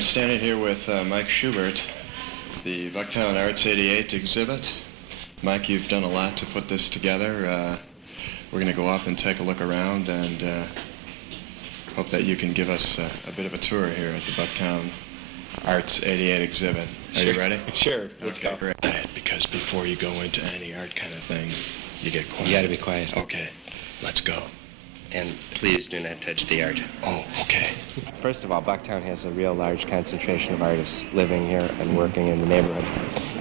I'm standing here with Mike Schubert, the Bucktown Arts 88 exhibit. Mike, you've done a lot to put this together. We're going to go up and take a look around and hope that you can give us a bit of a tour here at the Bucktown Arts 88 exhibit. Are you ready? Sure, let's go. Great. Because before you go into any art kind of thing, you get quiet. You gotta be quiet. Okay, let's go. And please do not touch the art. Oh, okay. First of all, Bucktown has a real large concentration of artists living here and working in the neighborhood.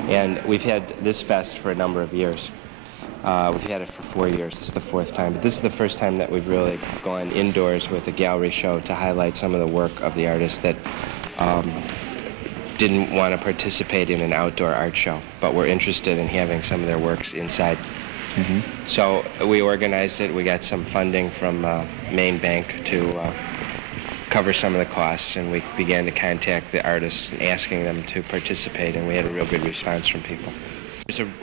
And we've had this fest for a number of years. We've had it for 4 years. This is the fourth time. But this is the first time that we've really gone indoors with a gallery show to highlight some of the work of the artists that didn't want to participate in an outdoor art show, but were interested in having some of their works inside. Mm-hmm. So we organized it. We got some funding from Maine Bank to cover some of the costs, and we began to contact the artists and asking them to participate, and we had a real good response from people.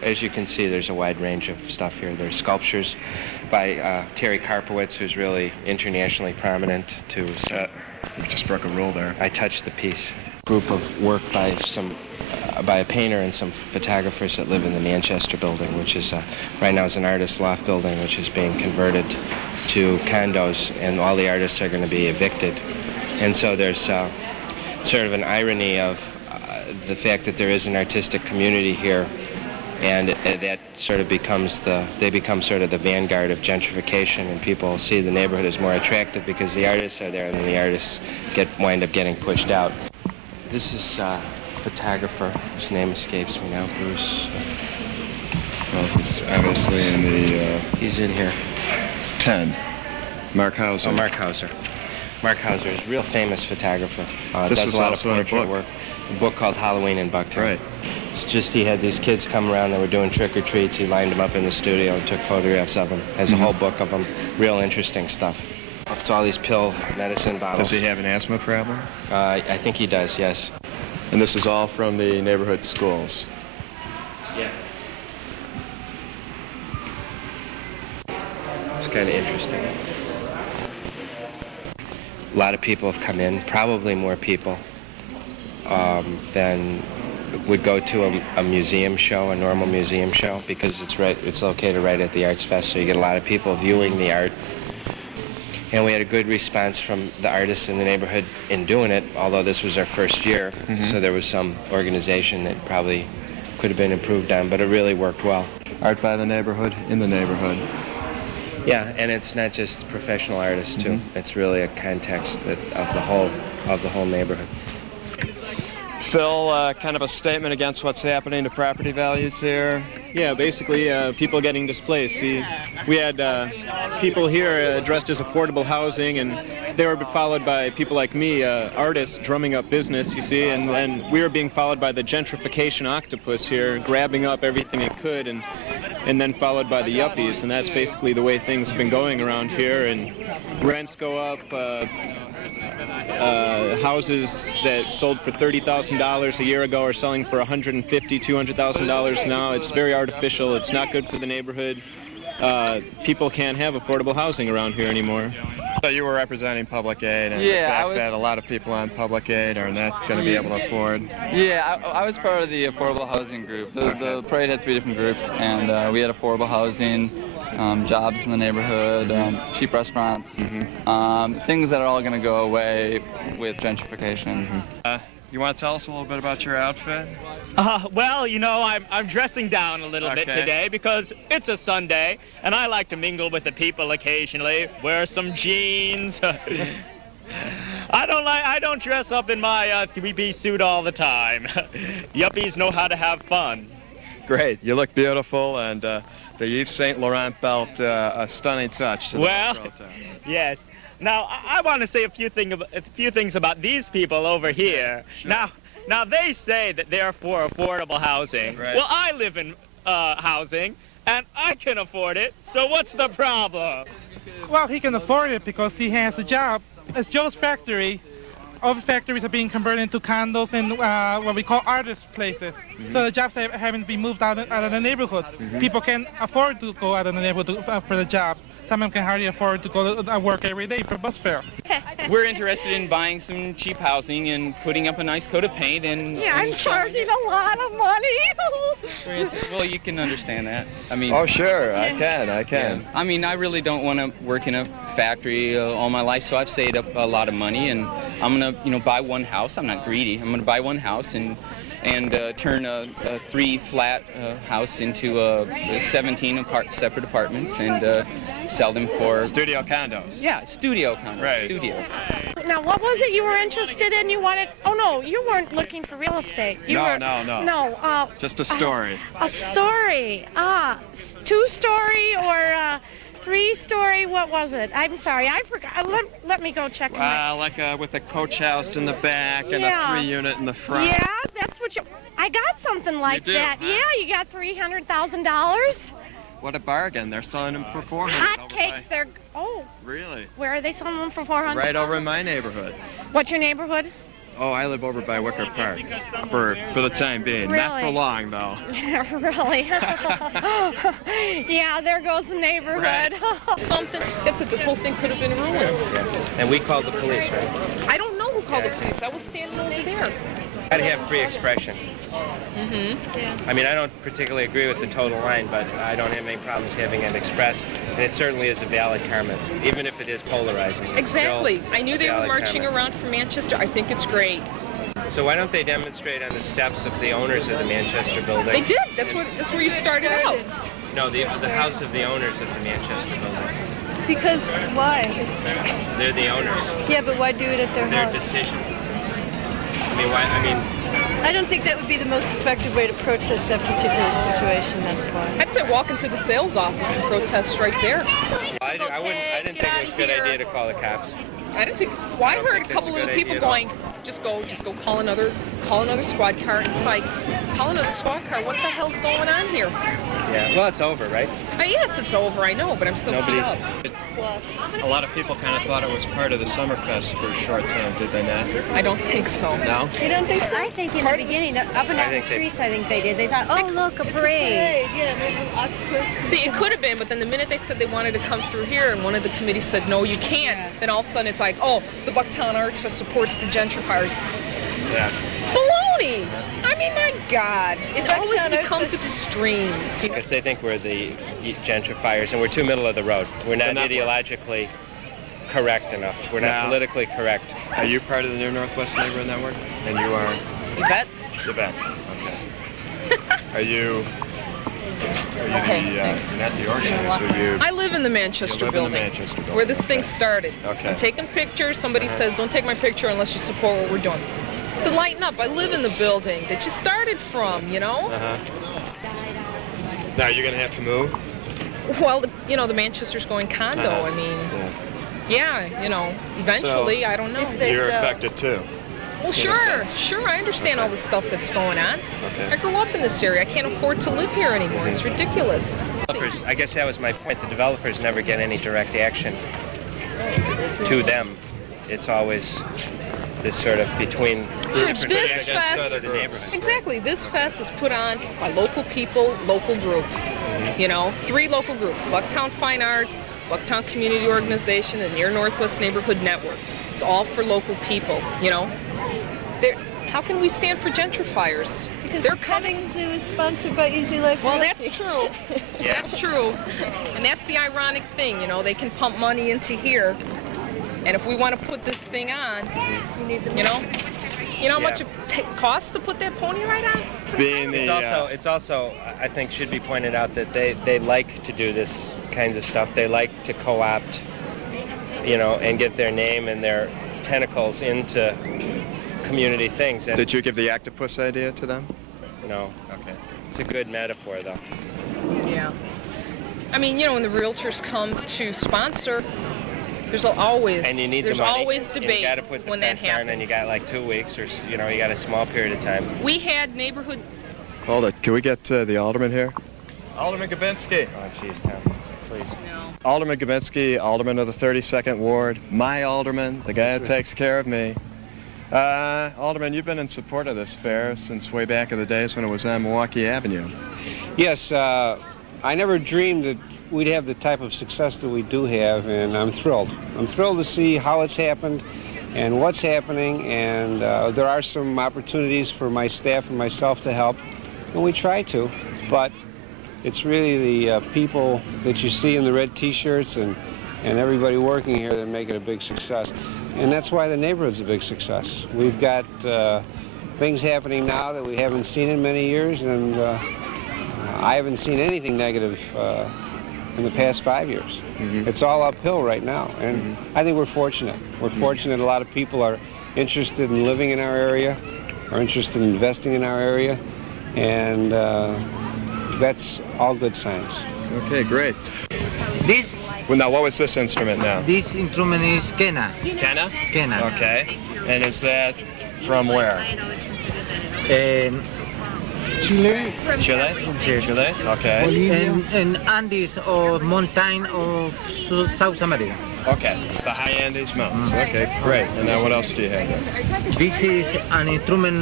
As you can see, there's a wide range of stuff here. There's sculptures by Terry Karpowitz, who's really internationally prominent. You just broke a rule there. I touched the piece. Group of work by a painter and some photographers that live in the Manchester building, which is right now is an artist loft building, which is being converted to condos, and all the artists are going to be evicted. And so there's sort of an irony of the fact that there is an artistic community here, and that sort of they become sort of the vanguard of gentrification, and people see the neighborhood as more attractive because the artists are there, and then the artists wind up getting pushed out. This is a photographer whose name escapes me now, Bruce. Well, he's obviously in the... He's in here. It's 10. Mark Hauser. Oh, Mark Hauser. Mark Hauser is a real famous photographer. This does was a lot also of in a portrait book. work. A book called Halloween in Bucktown. Right. It's just he had these kids come around that were doing trick-or-treats. He lined them up in the studio and took photographs of them. Has a whole book of them. Real interesting stuff. It's all these pill medicine bottles. Does he have an asthma problem? I think he does, yes. And this is all from the neighborhood schools? Yeah. It's kind of interesting. A lot of people have come in, probably more people than would go to a museum show, a normal museum show, because it's located right at the Arts Fest, so you get a lot of people viewing the art. And we had a good response from the artists in the neighborhood in doing it, although this was our first year, so there was some organization that probably could have been improved on, but it really worked well. Art by the neighborhood, in the neighborhood. Yeah, and it's not just professional artists, too. It's really a context of the whole neighborhood. Phil, kind of a statement against what's happening to property values here. Yeah, basically people getting displaced. See, we had people here dressed as affordable housing, and they were followed by people like me, artists drumming up business, you see, and then we were being followed by the gentrification octopus here, grabbing up everything it could, and then followed by the yuppies, and that's basically the way things have been going around here, and rents go up. Houses that sold for $30,000 a year ago are selling for $150,000, $200,000 now. It's very artificial. It's not good for the neighborhood. People can't have affordable housing around here anymore. So you were representing public aid, and the fact that a lot of people on public aid are not going to be able to afford. Yeah, I was part of the affordable housing group. The parade had 3 different groups, and we had affordable housing, jobs in the neighborhood, cheap restaurants, things that are all going to go away with gentrification. You want to tell us a little bit about your outfit? Well, you know, I'm dressing down a little bit today because it's a Sunday, and I like to mingle with the people occasionally, wear some jeans. I don't dress up in my 3-piece suit all the time. Yuppies know how to have fun. Great. You look beautiful, and the Yves Saint Laurent belt, a stunning touch to the protest. Yes. Now, I want to say a few things about these people over here. Sure. Now they say that they're for affordable housing. Right. Well, I live in housing, and I can afford it, so what's the problem? Well, he can afford it because he has a job. It's Joe's factory. all the factories are being converted into condos and what we call artist places. So the jobs are having to be moved out of the neighborhoods. People can't afford to go out of the neighborhood for the jobs. Some of them can hardly afford to go to work every day for bus fare. We're interested in buying some cheap housing and putting up a nice coat of paint and... Yeah, I'm charging a lot of money. Well, you can understand that. I mean... Oh, sure, I can. Yeah. I mean, I really don't want to work in a factory all my life, so I've saved up a lot of money, and I'm going to, buy one house. I'm not greedy. I'm going to buy one house and turn a 3-flat house into 17 separate apartments and sell them for... Studio condos. Yeah, studio condos. Right. Studio. Now, what was it you were interested in? You wanted... Oh, no, you weren't looking for real estate. No. No, Just a story. a story. 2-story or 3-story? What was it? I'm sorry, I forgot. Let me go check. Like with a coach house in the back and a 3-unit in the front. Yeah, that's what you... I got something like do, that. huh? Yeah, you got $300,000. What a bargain. They're selling them for $400. Hot cakes, they're... Oh, Really? where are they selling them for $400? Right over in my neighborhood. What's your neighborhood? Oh, I live over by Wicker Park. For the time being. Not for Really? long, though. Really? Yeah, there goes the neighborhood. Something that said this whole thing could have been ruined. And we called the police, right? I don't know who called the police. I was standing over there. Got to have free expression. I mean, I don't particularly agree with the total line, but I don't have any problems having it expressed. And it certainly is a valid comment, even if it is polarizing. It's Exactly. still I knew they a were valid marching comment. around for Manchester. I think it's great. So why don't they demonstrate on the steps of the owners of the Manchester building? They did. That's where you started out. No, the house of the owners of the Manchester building. Because why? They're the owners. Yeah, but why do it at their Their house? decision. I mean, why? I mean, I don't think that would be the most effective way to protest that particular situation. That's why. I'd say walk into the sales office and protest right there. I didn't think it was a good idea to call the cops. I didn't think. Well, I don't heard a think that's couple a of the good people idea at all. going, just go, call another squad car. And it's like, call another squad car. What the hell's going on here? Yeah. Well, it's over, right? Yes, it's over. I know, but I'm still keyed up. A lot of people kind of thought it was part of the Summerfest for a short time, did they not? I don't think so. No? You don't think so? I think in the beginning, up and down the streets, I think they did. They thought, oh, look, a parade. Yeah, maybe an octopus. See, it could have been, but then the minute they said they wanted to come through here and one of the committees said, no, you can't, then all of a sudden it's like, oh, the Bucktown Arts Fest supports the gentrifiers. Yeah. Baloney! I mean, my God. It Bucktown always Arts becomes Fest- extremes. You know? Because they think we're the gentrifiers, and we're too middle of the road. We're not ideologically correct enough. We're not Now- politically correct. Are you part of the New Northwest Neighborhood Network? And you are? You bet? You bet. Okay. Are you Okay, the, thanks. you're not the organizer, you... I live in the Manchester You live in the building, Manchester building, where this thing okay. started. Okay. I'm taking pictures. Somebody says, don't take my picture unless you support what we're doing. I said, lighten up. I live in the building that you started from, you know? Now, you're going to have to move? Well, the Manchester's going condo. I mean, yeah, eventually, I don't know. You're affected, too. Well, sure, I understand all the stuff that's going on. Okay. I grew up in this area. I can't afford to live here anymore. It's ridiculous. I guess that was my point. The developers never get any direct action to them. It's always this sort of between Sure, groups. this fest, exactly, this fest is put on by local people, local groups. 3 local groups, Bucktown Fine Arts, Bucktown Community Organization, and Near Northwest Neighborhood Network. It's all for local people, How can we stand for gentrifiers? Because They're the petting zoo is sponsored by Easy Life. Well, Realty. that's true. That's true. And that's the ironic thing, they can pump money into here. And if we want to put this thing on, You need the you know how much it costs to put that pony ride on? It's also, I think, should be pointed out that they like to do this kinds of stuff. They like to co-opt, and get their name and their tentacles into community things. And, Did you give the octopus idea to them? No. Okay. It's a good metaphor, though. Yeah. I mean, when the realtors come to sponsor, there's always And you need there's the money. always and debate you got to put the when that press on, happens. and you got like 2 weeks, or you got a small period of time. We had neighborhood. Hold it. Can we get the alderman here? Alderman Gabinski. Oh, jeez, Tom, please. No. Alderman Gabinski, alderman of the 32nd Ward, my alderman, the guy that takes care of me. Alderman, you've been in support of this fair since way back in the days when it was on Milwaukee Avenue. Yes, I never dreamed that we'd have the type of success that we do have, and I'm thrilled. I'm thrilled to see how it's happened and what's happening, and there are some opportunities for my staff and myself to help, and we try to, but it's really the people that you see in the red T-shirts and everybody working here that make it a big success. And that's why the neighborhood's a big success. We've got things happening now that we haven't seen in many years, and I haven't seen anything negative in the past 5 years. It's all uphill right now, and I think we're fortunate. We're fortunate a lot of people are interested in living in our area, are interested in investing in our area, and that's all good signs. Okay, great. This? Well, now, what was this instrument now? This instrument is quena. Quena? Quena. Okay. And is that from where? Chile. Chile? Yes. Chile? Okay. And Andes or mountain of South America. Okay. The high Andes Mountains. Okay, great. And now what else do you have there? This is an instrument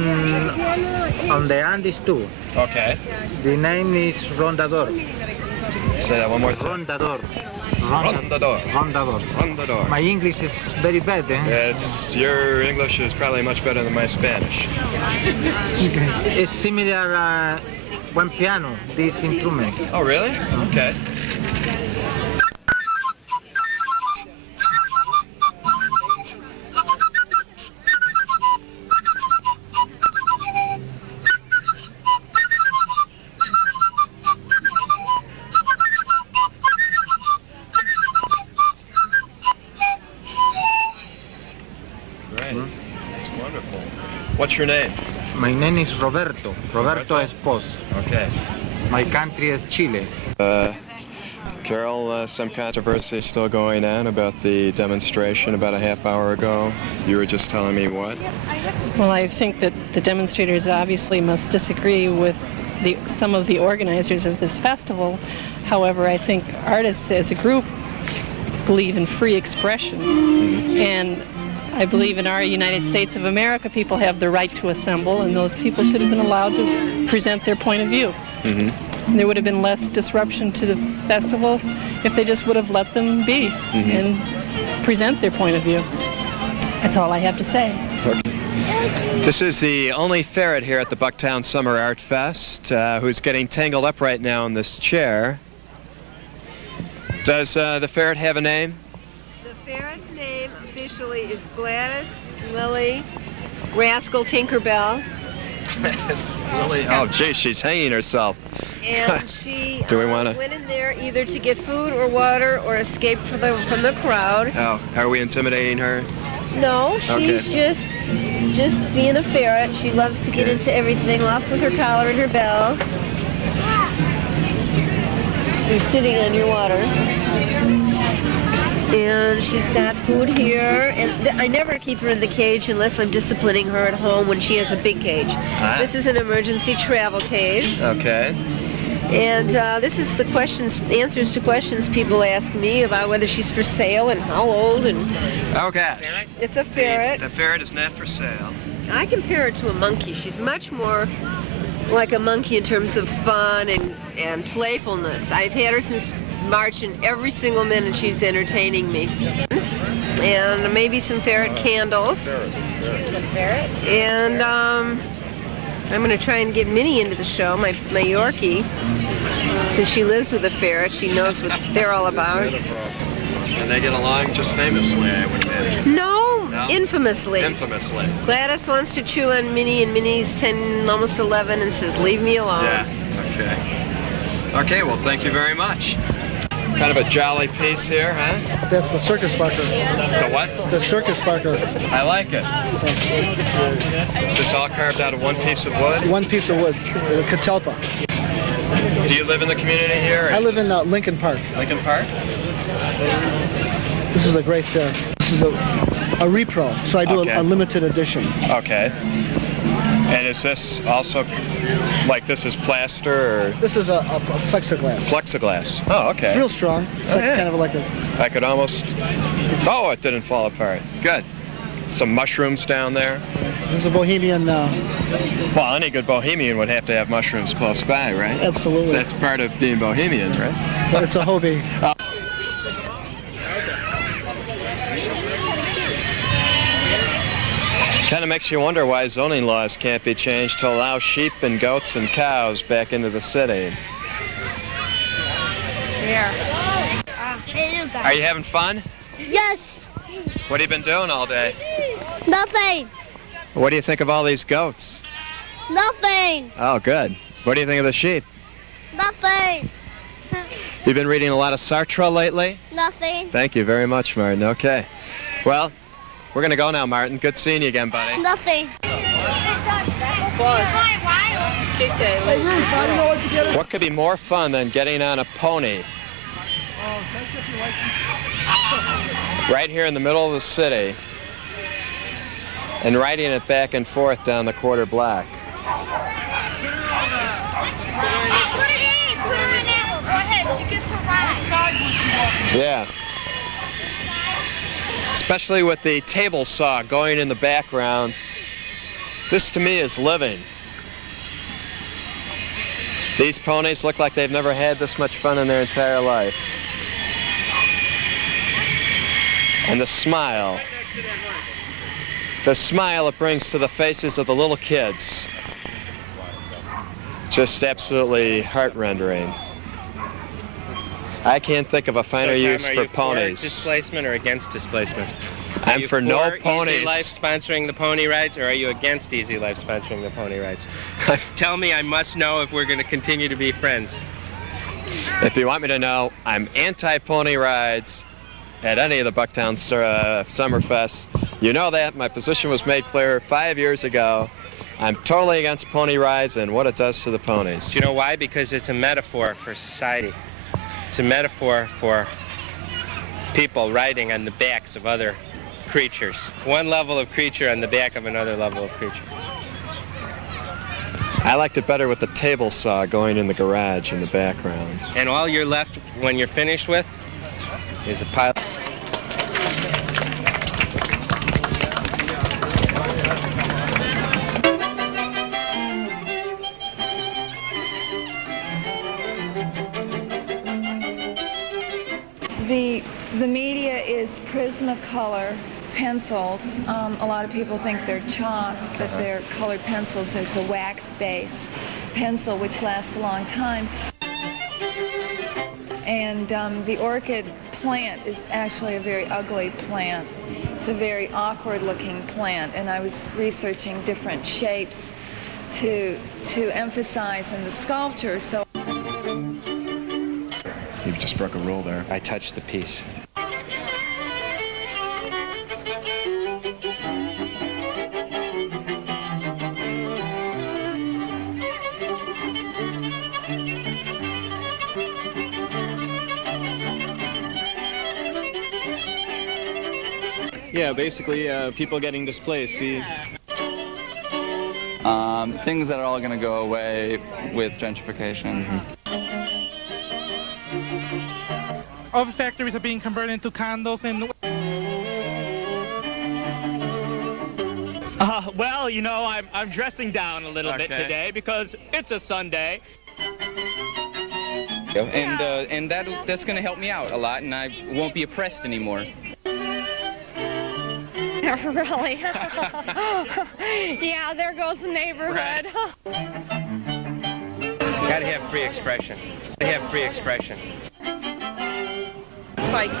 on the Andes too. Okay. The name is rondador. Say that one more time. Rondador. Rondador. Rondador. Rondador. My English is very bad, eh? Your English is probably much better than my Spanish. It's similar one piano, this instrument. Oh, really? Okay. That's wonderful. What's your name? My name is Roberto Espos. Okay. My country is Chile. Carol, some controversy is still going on about the demonstration about a half hour ago. You were just telling me what? Well, I think that the demonstrators obviously must disagree with some of the organizers of this festival. However, I think artists as a group believe in free expression. And I believe in our United States of America, people have the right to assemble, and those people should have been allowed to present their point of view. There would have been less disruption to the festival if they just would have let them be and present their point of view. That's all I have to say. This is the only ferret here at the Bucktown Summer Art Fest who's getting tangled up right now in this chair. Does the ferret have a name? The ferret's name officially is Gladys Lily Rascal Tinkerbell. Lily. Oh, gee, she's hanging herself. And she Do we wanna... went in there either to get food or water or escape from the crowd. Oh, are we intimidating her? No, she's just being a ferret. She loves to get into everything, off with her collar and her bell. You're sitting on your water. And she's got food here, and I never keep her in the cage unless I'm disciplining her at home when she has a big cage. This is an emergency travel cage. Okay. And this is the answers to questions people ask me about whether she's for sale and how old and... Oh, gosh. It's a ferret. The ferret is not for sale. I compare her to a monkey. She's much more like a monkey in terms of fun and playfulness. I've had her since March, and every single minute she's entertaining me. And maybe some ferret candles. And I'm going to try and get Minnie into the show, my Yorkie. Since she lives with a ferret, she knows what they're all about. And they get along just famously, I would imagine. No, infamously. Infamously. Gladys wants to chew on Minnie, and Minnie's 10, almost 11, and says, leave me alone. Yeah, okay. Okay, well, thank you very much. Kind of a jolly piece here, huh? That's the circus barker. The what? The circus barker. I like it. Is this all carved out of one piece of wood? One piece of wood, the catalpa. Do you live in the community here? I live in Lincoln Park. Lincoln Park? This is a great fair. This is a repro, so I do a limited edition. Okay. And is this also, like this is plaster or? This is a plexiglass. Plexiglass. Oh, okay. It's real strong. It's kind of like a... I could almost, oh, it didn't fall apart. Good. Some mushrooms down there. There's a bohemian. Well, any good bohemian would have to have mushrooms close by, right? Absolutely. That's part of being bohemians, right? So it's a hobby. Kind of makes you wonder why zoning laws can't be changed to allow sheep and goats and cows back into the city. Here. Are you having fun? Yes. What have you been doing all day? Nothing. What do you think of all these goats? Nothing. Oh, good. What do you think of the sheep? Nothing. You've been reading a lot of Sartre lately? Nothing. Thank you very much, Martin. Okay. Well, we're going to go now, Martin. Good seeing you again, buddy. Nothing. What could be more fun than getting on a pony right here in the middle of the city and riding it back and forth down the quarter block? Yeah. Especially with the table saw going in the background. This to me is living. These ponies look like they've never had this much fun in their entire life. And the smile it brings to the faces of the little kids, just absolutely heart-rendering. I can't think of a finer use for ponies. For displacement or against displacement? I'm for no ponies. Easy Life sponsoring the pony rides, or are you against Easy Life sponsoring the pony rides? Tell me, I must know if we're going to continue to be friends. If you want me to know, I'm anti-pony rides at any of the Bucktown Summerfests. You know that. My position was made clear 5 years ago. I'm totally against pony rides and what it does to the ponies. Do you know why? Because it's a metaphor for society. It's a metaphor for people riding on the backs of other creatures. One level of creature on the back of another level of creature. I liked it better with the table saw going in the garage in the background. And all you're left when you're finished with is a pile. The media is Prismacolor pencils. A lot of people think they're chalk, but they're colored pencils. It's a wax base pencil which lasts a long time. And the orchid plant is actually a very ugly plant. It's a very awkward looking plant, and I was researching different shapes to emphasize in the sculpture. So you just broke a rule there. I touched the piece. Yeah, basically people getting displaced. See, things that are all going to go away with gentrification. All the factories are being converted into condos and... Well, you know, I'm dressing down a little bit today because it's a Sunday. And that's going to help me out a lot, and I won't be oppressed anymore. Really? Yeah, there goes the neighborhood. You got to have free expression. It's like,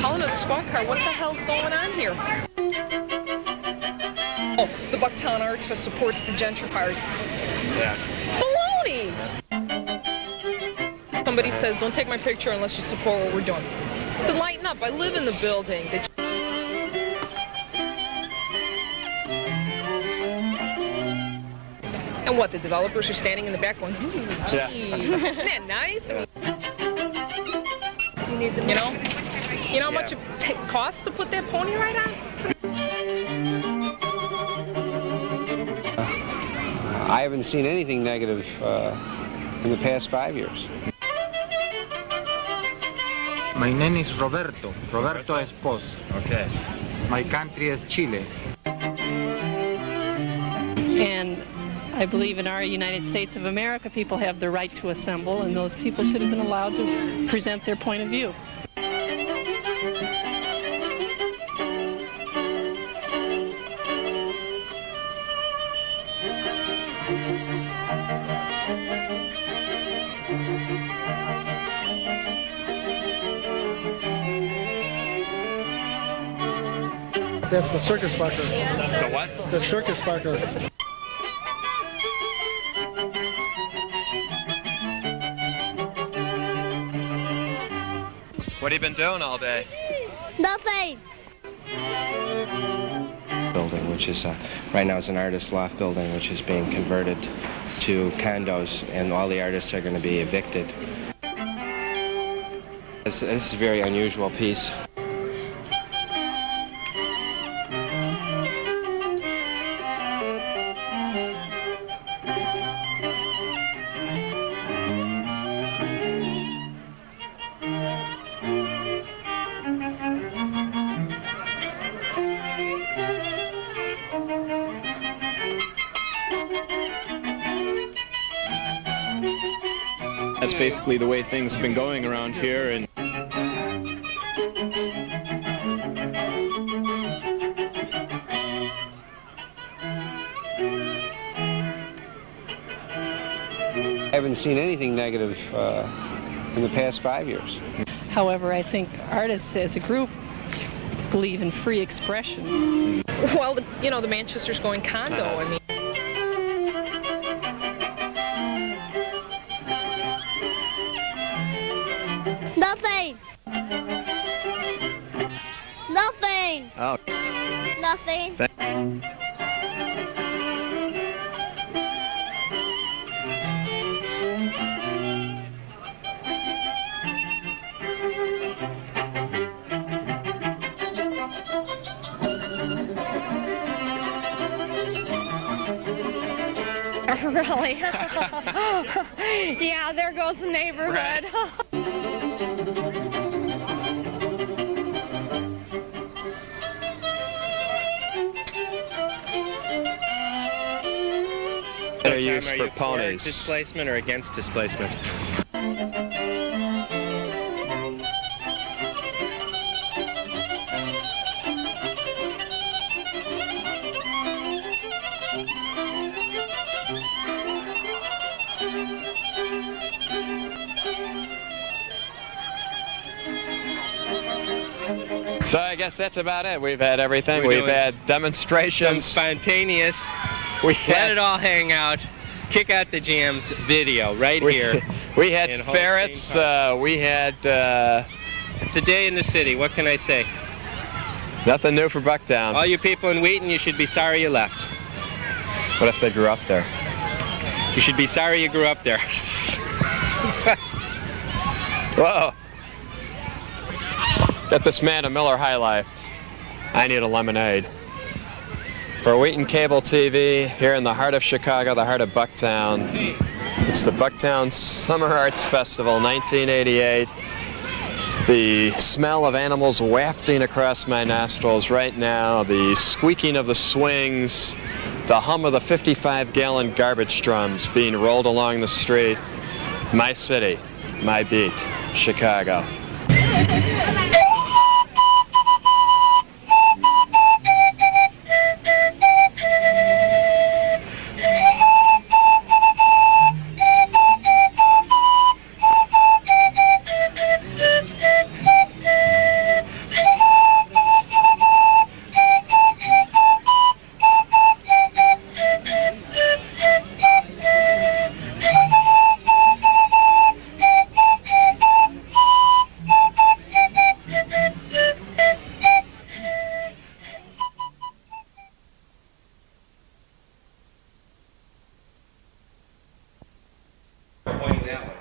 calling it a squad car, what the hell's going on here? Oh, the Bucktown Arts Fest supports the gentrifiers. Yeah. Baloney! Somebody says, don't take my picture unless you support what we're doing. I said, lighten up, I live in the building. And what, the developers are standing in the back going, ooh, gee, isn't that nice? You know how much it costs to put that pony ride on? I haven't seen anything negative in the past 5 years. My name is Roberto Espos. Okay. My country is Chile. I believe in our United States of America, people have the right to assemble, and those people should have been allowed to present their point of view. That's the circus barker. The what? The circus barker. What have you been doing all day? Nothing. Building, which is right now is an artist loft building, which is being converted to condos, and all the artists are going to be evicted. This is a very unusual piece. That's basically the way things have been going around here. And I haven't seen anything negative in the past 5 years. However, I think artists as a group believe in free expression. Well, you know, the Manchester's going condo. I mean. Nothing. Nothing. Oh. Nothing. Really? Yeah, there goes the neighborhood. They're used for ponies. Displacement or against displacement? So I guess that's about it. We've had everything. We've had demonstrations. Spontaneous. We Let it all hang out. Kick out the jams video right here. We had ferrets. We had... It's a day in the city. What can I say? Nothing new for Bucktown. All you people in Wheaton, you should be sorry you left. What if they grew up there? You should be sorry you grew up there. Whoa. Get this man a Miller High Life. I need a lemonade. For Wheaton Cable TV, here in the heart of Chicago, the heart of Bucktown, it's the Bucktown Summer Arts Festival 1988. The smell of animals wafting across my nostrils right now, the squeaking of the swings, the hum of the 55-gallon garbage drums being rolled along the street. My city, my beat, Chicago.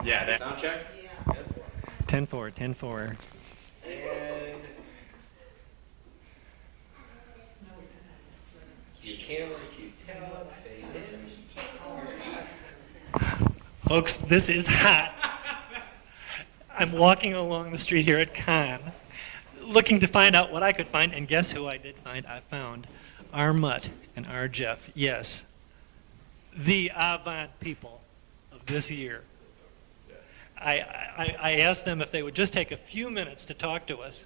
Yeah, that sound check? Yeah. 10-4, 10-4. You can't let you tell. Folks, this is hot. I'm walking along the street here at Cannes, looking to find out what I could find, and guess who I did find? I found our Mutt and our Jeff. Yes, the avant people of this year. I asked them if they would just take a few minutes to talk to us,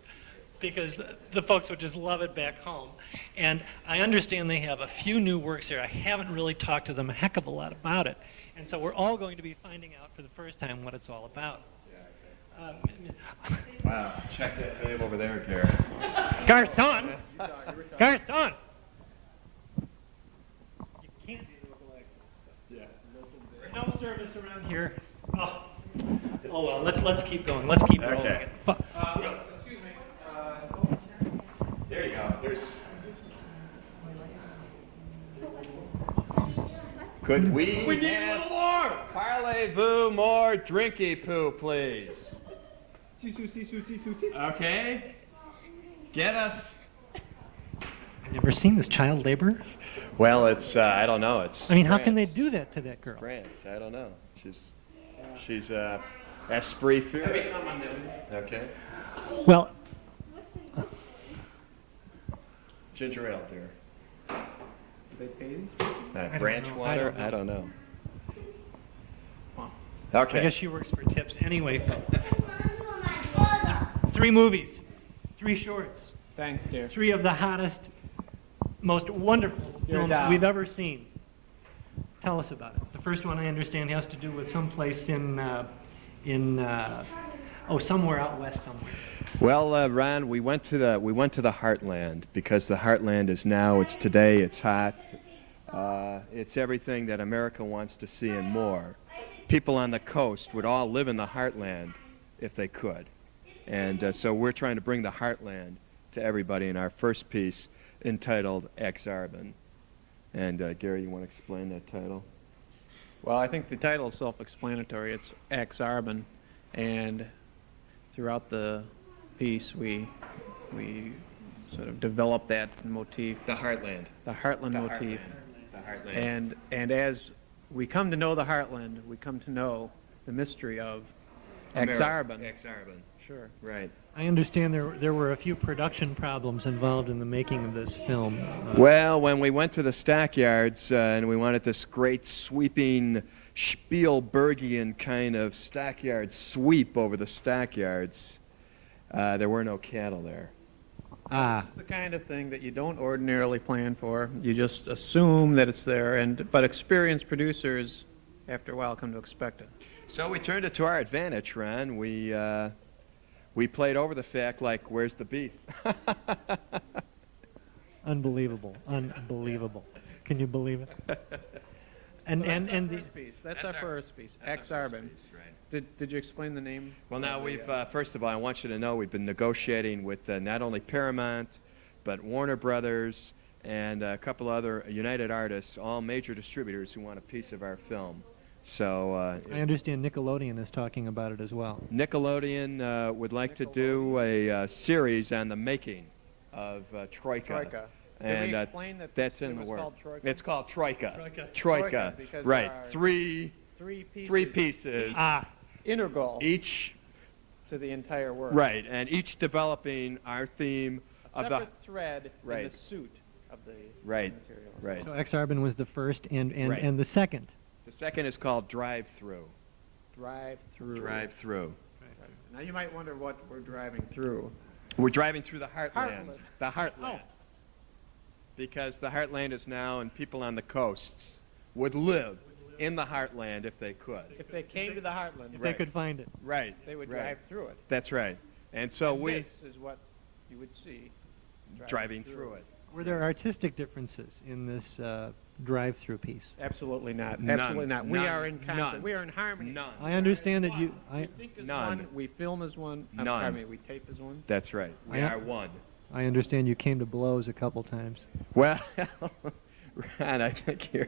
because the folks would just love it back home. And I understand they have a few new works here. I haven't really talked to them a heck of a lot about it. And so we're all going to be finding out for the first time what it's all about. Wow, check that babe over there, Gary. Garçon! Garçon! You can't do local access. Yeah. No service around here. Oh well, let's keep going. Let's keep rolling. Okay. Excuse me. There you go. There's. Could we need a have little more. parlez-vous more drinky poo, please? Okay. Get us. I've never seen this child labor. Well, it's I don't know. It's. I mean, how can they France. do that to that girl? It's France. I don't know. She's esprit fou. Okay. Well, Ginger ale, dear. Do they pay these? Branch know. water? I I don't know. I Okay. guess she works for tips anyway. 3 movies, 3 shorts. Thanks, dear. 3 of the hottest, most wonderful films we've ever seen. Tell us about it. The first one, I understand, has to do with someplace somewhere out west somewhere. Well, Ron, we went to the Heartland because the Heartland is now. It's today. It's hot. It's everything that America wants to see and more. People on the coast would all live in the Heartland if they could, and so we're trying to bring the Heartland to everybody in our first piece entitled Exarban. And Gary, you want to explain that title? Well, I think the title is self-explanatory. It's Exarban, and throughout the piece we sort of develop that motif. The Heartland. The Heartland motif. The Heartland. And as we come to know the Heartland, we come to know the mystery of Exarban. Exarban. Sure. Right. I understand there were a few production problems involved in the making of this film. Well, when we went to the stockyards and we wanted this great sweeping Spielbergian kind of stockyard sweep over the stockyards, there were no cattle there. It's the kind of thing that you don't ordinarily plan for. You just assume that it's there, but experienced producers, after a while, come to expect it. So we turned it to our advantage, Ron. We played over the fact, like, where's the beef? Unbelievable. Can you believe it? And the piece. That's our first piece. Exarban. Did you explain the name? Well, now we've first of all, I want you to know we've been negotiating with not only Paramount, but Warner Brothers and a couple other United Artists, all major distributors who want a piece of our film. So I understand Nickelodeon is talking about it as well. Nickelodeon would like to do a series on the making of Troika. And Can we explain that that's it in the was work. called Troika? It's called Troika. Troika, because Right. there are Three pieces. Integral. Each to the entire work. Right, and each developing our theme A of separate thread in the suit of the Right. material. Right. So Exarban was the first, and Right. and the second. The second is called Drive-Through. Drive-through. Drive-through. Now you might wonder what we're driving through. We're driving through the Heartland. Heartland. The Heartland. Because the Heartland is now, and people on the coasts would live in the Heartland if they could. If they came to the Heartland, If they could find it. Right. they would right. drive through it. That's right. And so And we this is what you would see driving through it. Were there artistic differences in this drive-through piece? Absolutely not. None. Absolutely not. We None. are in concert. None. We are in harmony. None. I understand that you. We think as None. one. We film as one. None. Pardon me. We tape as one. That's right. We are one. I understand you came to blows a couple times. Well, Ron, I think you're.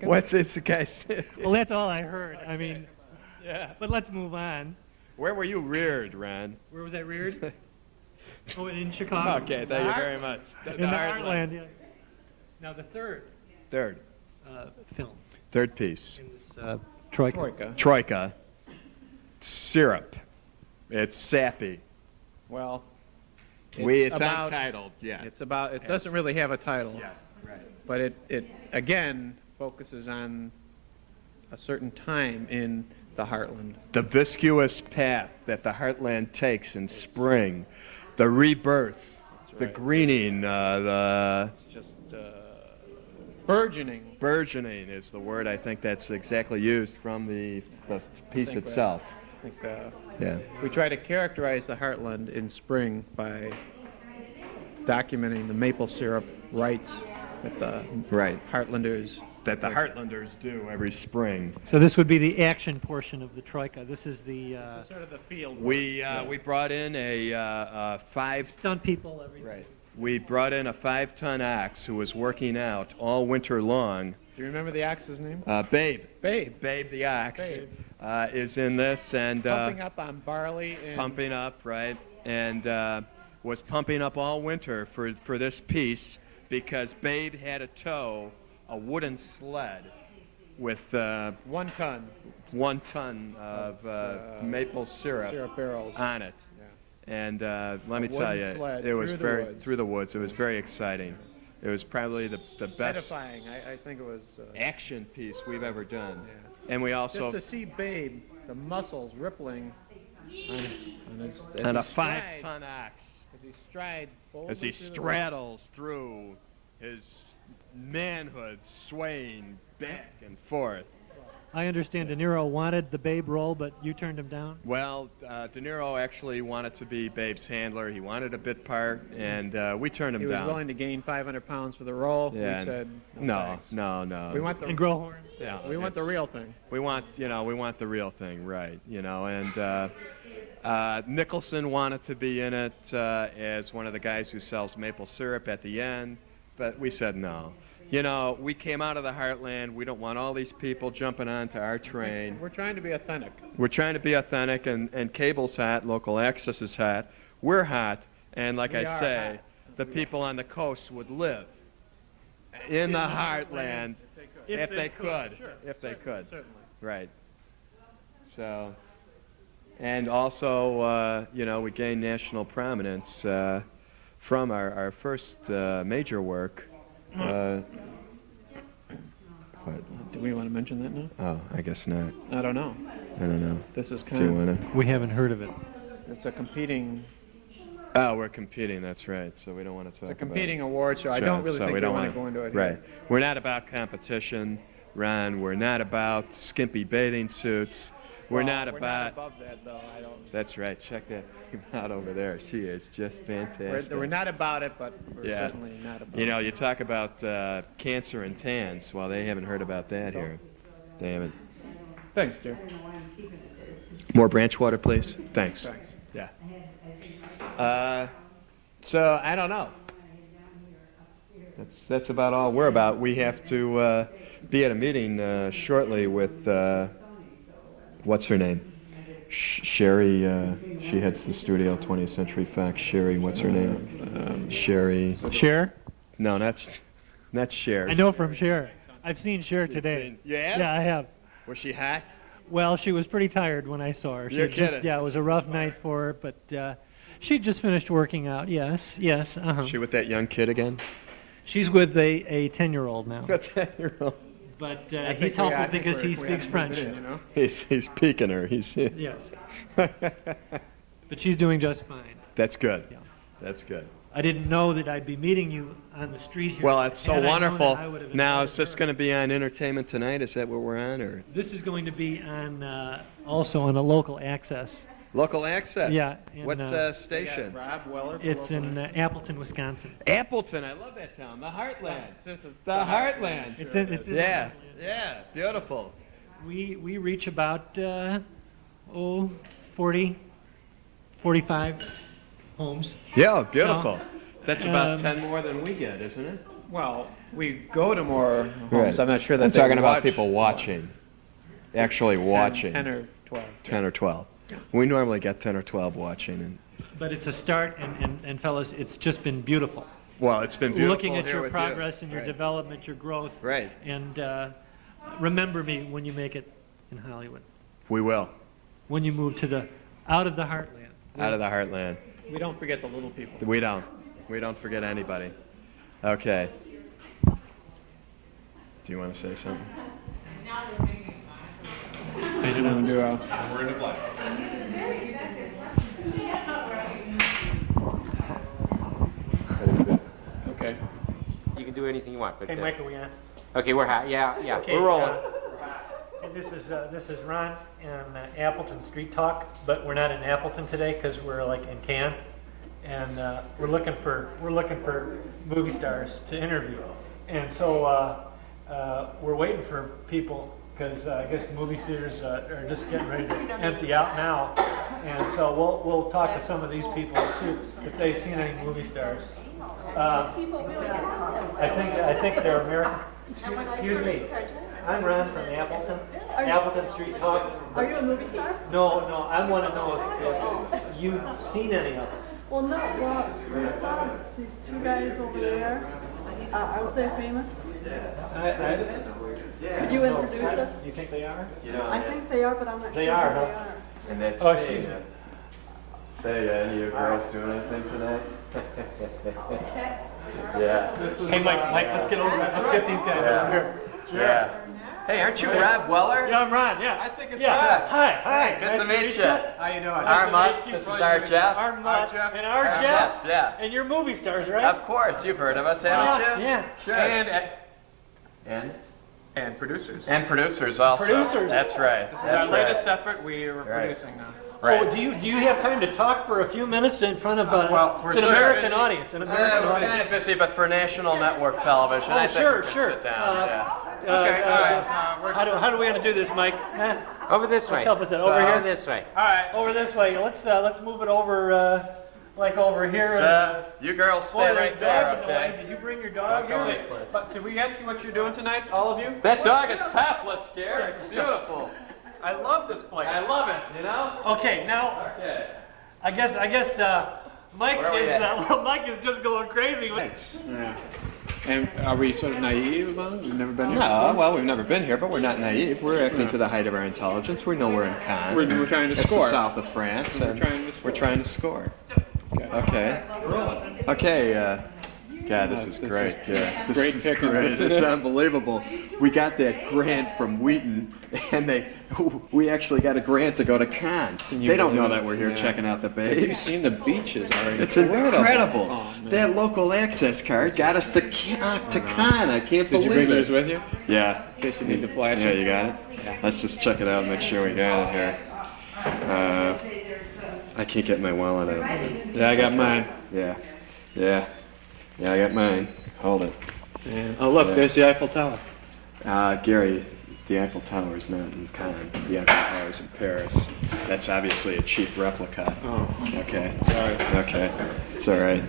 What's this guy say? Well, that's all I heard. I mean, yeah. But let's move on. Where were you reared, Ron? Where was I reared? Oh, in Chicago. Okay, thank you very much. In the Heartland, yeah. Now the third film. Third piece. In this Troika. Troika. Syrup. It's sappy. Well, It's about, untitled, yeah. It's about. It doesn't really have a title. Yeah, right. but it again focuses on a certain time in the heartland. The viscous path that the heartland takes in spring, the rebirth, the greening, the just burgeoning. Burgeoning is the word I think that's exactly used from the piece itself. Yeah. We try to characterize the heartland in spring by documenting the maple syrup rites that the Heartlanders do every spring. So this would be the action portion of the troika. This is the sort of the field. We brought in a stunt people. Everything. Right. We brought in a 5-ton ox who was working out all winter long. Do you remember the ox's name? Babe. Babe. Babe the ox Babe. is in this and pumping up on barley. And pumping up, right, and was pumping up all winter for this piece because Babe had to tow a wooden sled with 1 ton. 1 ton of maple syrup barrels on it. And let me A tell you, wooden sled it was through the woods. through the woods. It was very exciting. It was probably the best Edifying. I think it was action piece we've ever done. And we also just to see Babe, the muscles rippling on a 5-ton ox as he strides boldly as he through the straddles through his manhood, swaying back and forth. I understand De Niro wanted the Babe role, but you turned him down? Well, De Niro actually wanted to be Babe's handler. He wanted a bit part, and we turned him down. He was willing to gain 500 pounds for the role. Yeah, we said, no. We want the and grow horns. Yeah, we want the real thing. We want the real thing, right? And Nicholson wanted to be in it as one of the guys who sells maple syrup at the end, but we said no. We came out of the heartland. We don't want all these people jumping onto our train. We're trying to be authentic. We're trying to be authentic, and Cable's hot, Local Access is hot. We're hot, and like I say, the people on the coast would live in the heartland if they could. Sure. If they could. Certainly. Right. So, and also, we gained national prominence from our first major work. Do we want to mention that now? Oh, I guess not. I don't know. This is kind Do you want to? We haven't heard of it. It's a competing. Oh, we're competing. That's right. So we don't want to talk It's a competing award show. I don't really think we want to go into it here. Right. We're not about competition, Ron. We're not about skimpy bathing suits. We're not above that, though. I don't. That's right. Check that out over there. She is just fantastic. We're not about it, but we're certainly not about it. You talk about cancer and tans. Well, they haven't heard about that here. They haven't. Thanks, dear. More branch water, please. Thanks. Yeah. So I don't know. That's about all we're about. We have to be at a meeting shortly with what's her name? Sherry. She heads the studio, 20th Century Fox. Sherry. What's her name? Sherry. Cher? No, not Cher. I know from Cher. I've seen Cher today. You have? Yeah, I have. Was she hot? Well, she was pretty tired when I saw her. You're kidding. Yeah, it was a rough night for her, but she just finished working out. Yes. She with that young kid again? She's with a 10-year-old now. A 10-year-old. But he's helpful because he speaks French. He's peeking her. Yes. But she's doing just fine. That's good. Yeah. That's good. I didn't know that I'd be meeting you on the street here. Well, it's so Had I known wonderful. that, I would have Now, invited is this her. going to be on Entertainment Tonight? Is that what we're on, or This is going to be on also on a local access. Local Access? Yeah. in, What station? Rob Weller. It's in Appleton, Wisconsin. Appleton. I love that town. The Heartland. The Heartland. It's in the Yeah. Heartland. Yeah. Beautiful. We reach about 40, 45 homes. Yeah. Beautiful. No. That's about 10 more than we get, isn't it? Well, we go to more homes. Right. I'm not sure that I'm they talking about watch people watching. Actually watching. 10 or 12. 10 or 12. We normally get 10 or 12 watching. And But it's a start, and fellas, it's just been beautiful. well, it's been beautiful Looking at here your with progress you. and your Right. development, your growth. Right. And remember me when you make it in Hollywood. We will. When you move to out of the heartland. Out of the heartland. We don't forget the little people. We don't. We don't forget anybody. Okay. Do you want to say something? Fade it out. We're in the black. Okay. You can do anything you want. But, Hey, Mike, are we on? Okay, we're yeah. Okay, We're rolling. And this is Ron in Appleton Street Talk, but we're not in Appleton today because we're like in Cannes, and we're looking for movie stars to interview, and so we're waiting for people because I guess the movie theaters are just getting ready to empty out now, and so we'll talk to some of these people and see if they've seen any movie stars. I think they're American. Excuse me. I'm Ron from Appleton Street Talk. Are you a movie star? No, I want to know if you've seen any of them. Well, no. Well, we saw these two guys over there. Aren't they famous? Could you introduce us? Do you think they are? I think they are, but I'm not They sure are, if huh? they are. And that's Oh, excuse me. Say, any of you girls doing anything tonight? Yeah. Hey, Mike, let's get over. Let's get these guys over here. Yeah. Hey, aren't you Rob Weller? Yeah, I'm Ron. Yeah. I think it's Yeah. Rob. Hi. Good to Nice meet you. How you doing? Armand, this is our Jeff. Armand and our Our Jeff. Jeff, yeah. And you're movie stars, right? Of course, you've heard of us, haven't you? Yeah. Sure. And producers. And producers also. Producers. That's right. This is That's our right. latest effort. We are Right. producing now. Right. Oh, do you have time to talk for a few minutes in front of we're it's an sure American busy. audience? An American We're audience. kind of busy, but for national network television, Oh, I think sure, we can sure. sit down. Yeah. Okay. all right. How do we want to do this, Mike? Over this way. Let's help us out. So, Over here. this way. All right, over this way. Let's move it over, like over here. So, you girls stay Boy, right there's there, dogs in the way. okay? Did you bring your dog here? But did we ask you what you're doing tonight, all of you? That dog is topless, Gary. It's beautiful. I love this place. I love it, you know? Okay, now, Okay. I guess Mike Where are we is at? Mike is just going crazy. Thanks. Yeah. And are we sort of naive about it? We've never been here No, before? well, we've never been here, but we're not naive. We're acting to the height of our intelligence. We know we're in Cannes. We're trying to it's score. the south of France, We're and trying to score. we're trying to score. Okay. Okay. God, this is great. Yeah, this great is pickings, great. isn't It's it? unbelievable. We got that grant from Wheaton, and we actually got a grant to go to Cannes. They don't know that we're here checking out the Have you babes. seen the beaches already? It's incredible. Oh, man. That local access card got us to Cannes. I can't Did believe you bring it. yours with you? Yeah. In case you need to flash Yeah, it? you got it? Yeah. Let's just check it out and make sure we got it here. I can't get my wallet out. Yeah, I got mine. Yeah, I got mine. Hold it. Yeah. Oh, look, Yeah. there's the Eiffel Tower. Gary, the Eiffel Tower is not in Cannes. The Eiffel Tower is in Paris. That's obviously a cheap replica. Oh. Okay. Sorry. Okay. It's all right.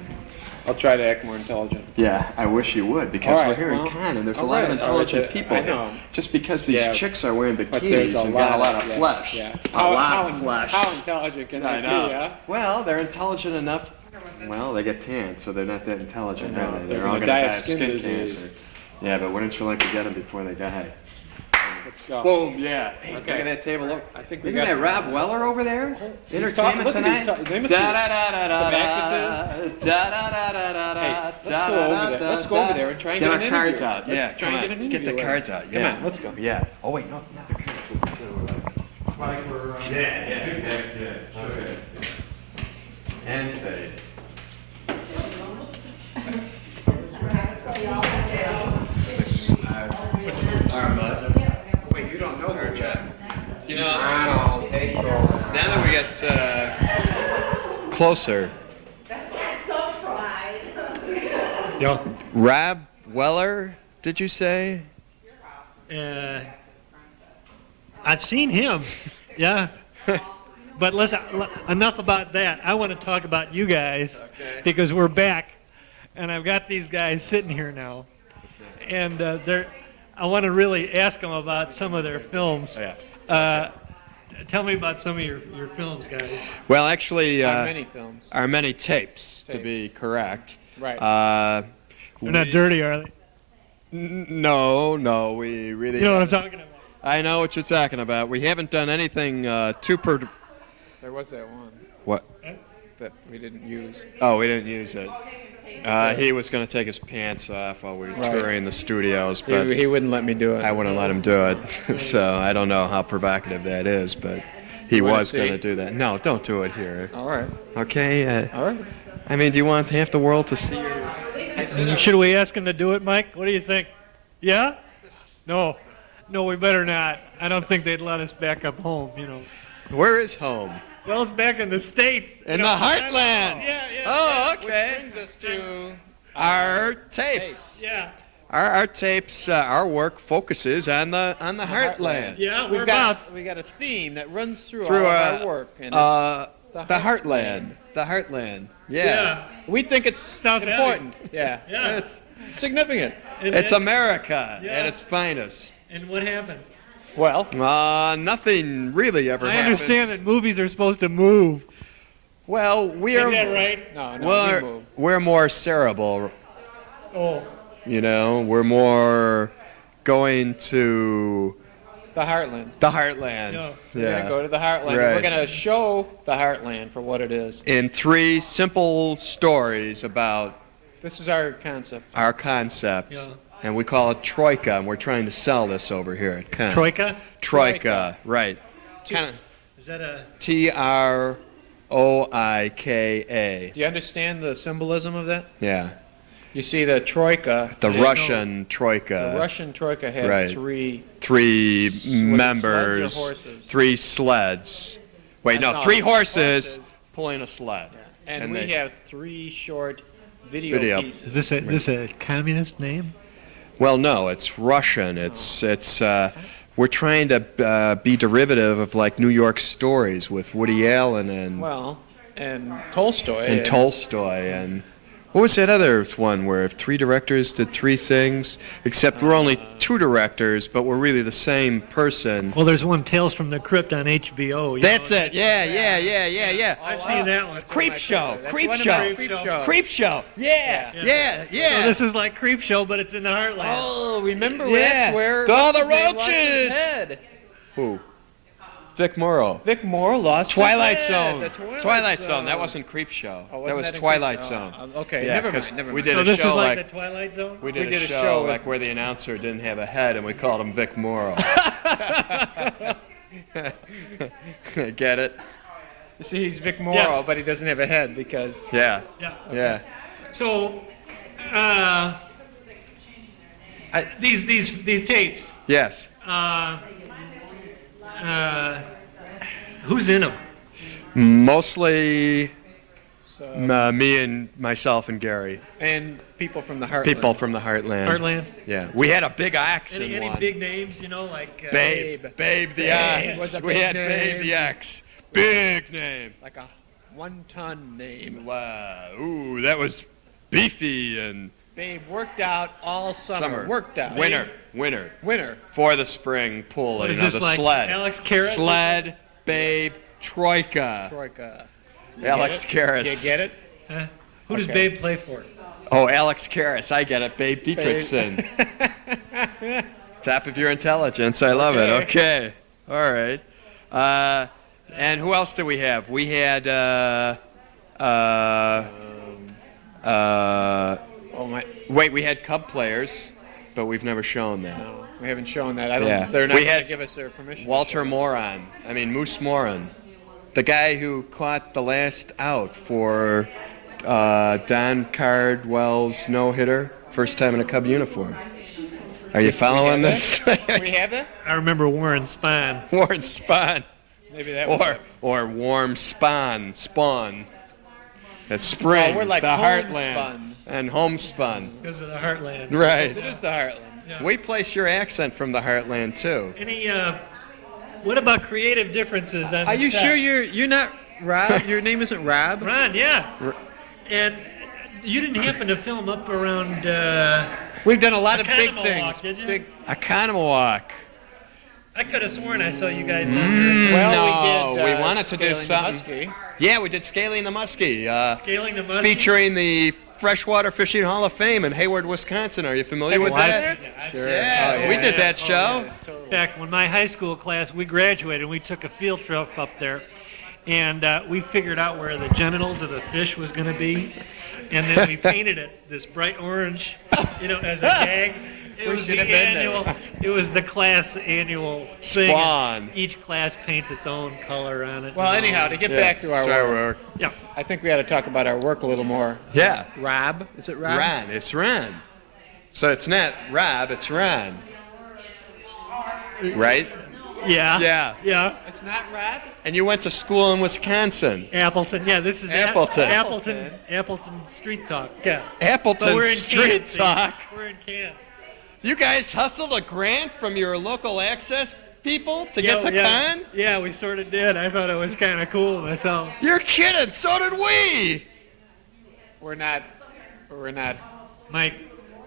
I'll try to act more intelligent. Yeah, I wish you would, because All right, we're here well, in Cannes, and there's a all lot of right, intelligent I people know. here. Just because these Yeah, chicks are wearing but there's bikinis and got a lot of yeah, flesh. Yeah. A lot of flesh. How intelligent can I they know. be, huh? Well, they're intelligent enough. Well, they get tan, so they're not that intelligent, I know. are they? They're They're all gonna going to die die of of skin skin disease. cancer. Yeah, but wouldn't you like to get them before they die? Let's go. Boom, yeah. Hey, Okay. look at that table. Look. I think we Isn't got that some- Rob Weller over there? He's Entertainment talking- look at tonight? these they must be some actresses. Hey, let's go over there. Let's go over there and try and get get our an cards interview. out. Let's Yeah, try and get an Get the interview. cards out. Come Yeah. on, let's go. Yeah. Oh wait, no, not the cards. Like we're Yeah. Okay. And fade. Wait, you don't know her, Jeff. You know, now that we get closer. Yeah. Rob Weller, did you say? I've seen him. Yeah. But listen, enough about that. I want to talk about you guys because we're back, and I've got these guys sitting here now, and I want to really ask them about some of their films. Tell me about some of your films, guys. Well, actually, Our many films. Our many tapes, to be correct. Right. They're not dirty, are they? No, we really. You know what I'm talking about. I know what you're talking about. We haven't done anything too There was that one What? that we didn't use. Oh, we didn't use it. He was going to take his pants off while we were Right. touring the studios, but He wouldn't let me do it. I wouldn't let him do it. So I don't know how provocative that is, but he You wanna was going to see? do that. No, don't do it here. All right. Okay? All right. I mean, do you want half the world to see your... Should we ask him to do it, Mike? What do you think? Yeah? No. No, we better not. I don't think they'd let us back up home, you know. Where is home? Well, it's back in the States. In the heartland. Yeah, yeah. Oh, okay. Which brings us to Our tapes. Yeah. Our tapes, our work focuses on the heartland. Yeah, we whereabouts? got a theme that runs through Through all of our work, and it's the heartland. The heartland. Yeah. We think it's Sounds important. Yeah. Yeah. It's significant. It's America Yeah. at its finest. And what happens? Well, nothing really ever I happens. understand that movies are supposed to move. Well, we are. Is that right? No, we're more cerebral. Oh. You know, we're more going to the heartland. the heartland. Yeah. We're gonna go to the heartland. Right. We're gonna show the heartland for what it is. In 3 simple stories about This is our concept. our concepts. Yeah. And we call it Troika, and we're trying to sell this over here at Con. Troika? Troika, right. Kind of Is that a... Troika. Do you understand the symbolism of that? Yeah. You see the troika. The they- Russian Troika. The Russian troika had Right. three. Three sleds or members. horses? 3 sleds. Wait, no, No, 3 horses. horses pulling a sled. And we they- have 3 short video pieces. Is this a communist name? Well, no, it's Russian. It's we're trying to be derivative of like New York Stories with Woody Allen and Well, and Tolstoy. and Tolstoy and what was that other one where 3 directors did 3 things? Except we're only 2 directors, but we're really the same person. Well, there's one, Tales from the Crypt on HBO. That's it. Yeah. I've seen that one. Creep Show. That's Creep one of Show. my Creep Show. Creep Show. Yeah. So this is like Creep Show, but it's in the heartland. Oh, remember Yeah. that's where All the what's his name lost his roaches. head. Who? Vic Morrow. Vic Moore lost Twilight his Zone. head. The Twilight Zone. That wasn't Creep Show. Oh, that wasn't was that in Twilight Creep- Zone. Okay, Yeah, never 'cause mind. Never we mind. did So a this show is like like the Twilight Zone? we did We a did a show show like where the announcer didn't have a head, and we called him Vic Morrow. Get it? You see, he's Vic Morrow, Yeah. but he doesn't have a head because. Yeah. Yeah. Yeah. So, these tapes. Yes. Who's in them? Mostly me and myself and Gary. And people from the heartland. People from the heartland. Heartland? Yeah. We had a big ox in Any one. big names, you know, like... Babe the Babe ox. was a We big had Babe name. the ox. Big name. Like a 1-ton name. Wow. Ooh, that was beefy and Babe worked out all summer. Worked out. Winter. For the spring pull, What you is know, this, the like sled. Alex Karras? Sled, Babe, Troika. Troika. Alex Karras. You get it? Who does Okay. Babe play for? Oh, Alex Karras. I get it. Babe Dietrichson. Tap of your intelligence. I love it. Okay. All right. And who else do we have? We had wait, we had Cub players, but we've never shown that. No, we haven't shown that. I don't. Yeah. They're not We going to had give us their permission. Walter Moose Moran, the guy who caught the last out for Don Cardwell's no-hitter, first time in a Cub uniform. Are you following this? We have that? I remember Warren Spahn. Warren Spahn. Maybe that was Or warm spawn. The spring, we're like the homespun. heartland, and homespun. Because of the heartland. Right. It is the heartland. Yeah. We place your accent from the heartland too. Any, what about creative differences on Are the you set? sure you're not Rob? Your name isn't Rob? Ron, yeah. And you didn't happen to film up around, We've done a lot of big Economowalk, things. did you? Big. Economowalk. I could have sworn I saw you guys down there. Well, we did. we wanted to do Scaling the something. Muskie. Yeah, we did Scaling the Muskie. Scaling the Muskie? Featuring the Freshwater Fishing Hall of Fame in Hayward, Wisconsin. Are you familiar with that? Sure. Yeah, we did that show. In fact, when my high school class, we graduated and we took a field trip up there. and we figured out where the genitals of the fish was going to be, and then we painted it this bright orange, as a gag. It was the annual. It was the class annual thing. Spawn. Each class paints its own color on it. Well, anyhow, to get back to our work, yeah, I think we ought to talk about our work a little more. Yeah. Rob, is it Rob? Ron, it's Ron. So it's not Rob, it's Ron. Right? Yeah. Yeah. Yeah. It's not Rob? And you went to school in Wisconsin. Appleton. Yeah, this is Appleton. Appleton Street Talk. Yeah. Appleton But we're in Street Canton, see? Talk. We're in Canton. You guys hustled a grant from your local access people to get to yeah. Con? Yeah, we sort of did. I thought it was kind of cool myself. You're kidding. So did we. We're not. Mike.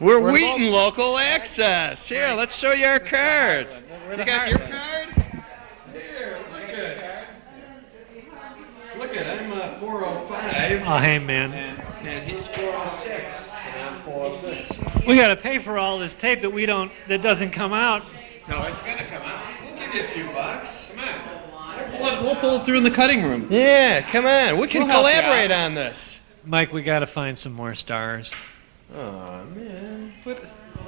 We're Wheaton local access. Here, let's show you our cards. You got your card? Here, look at I'm 405. Oh, hey, man. And he's 406. And I'm 406. We got to pay for all this tape that doesn't come out. No, it's gonna come out. We'll give you a few bucks. Come on. We'll pull it through in the cutting room. Yeah, come on. We can We'll help you collaborate out. on this. Mike, we got to find some more stars. Oh man. Let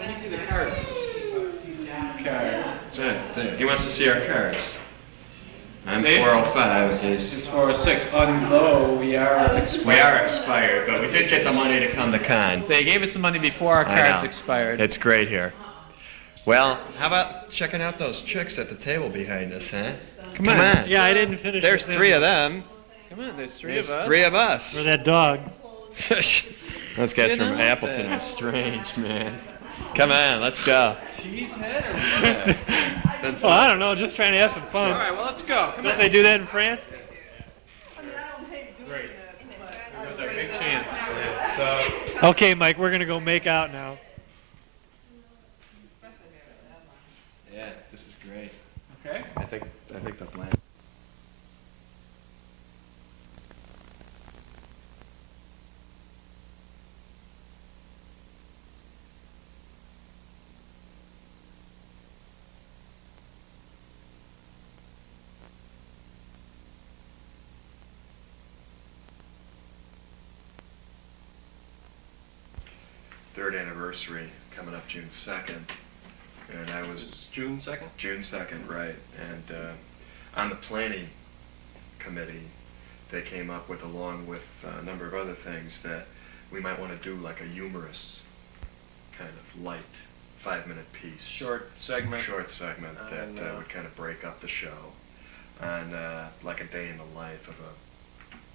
me see the cards. Cards. That's right. He wants to see our cards. I'm See? 405. He's It's 406. Although we are expired. We are expired, but we did get the money to come to Con. They gave us the money before our I cards know. expired. It's great here. Well, how about checking out those chicks at the table behind us, huh? Come on. Yeah, I didn't finish. There's with 3 them. of them. Come on, there's 3 There's of us. 3 of us. Or that dog. Those guys You from know Appleton that. are strange, man. Come on, let's go. Cheese head or what? Well, I don't know. Just trying to have some fun. All right, well, let's go. Come Don't on. they do that in France? Great. There goes our big chance. So, Okay, Mike, we're gonna go make out now. Yeah, this is great. okay. I think the plan. Third anniversary coming up June 2nd, and I was June 2nd? June 2nd, right? And on the planning committee, they came up with, along with a number of other things, that we might want to do like a humorous kind of light 5-minute piece. Short segment. Short segment that would kind of break up the show on like a day in the life of a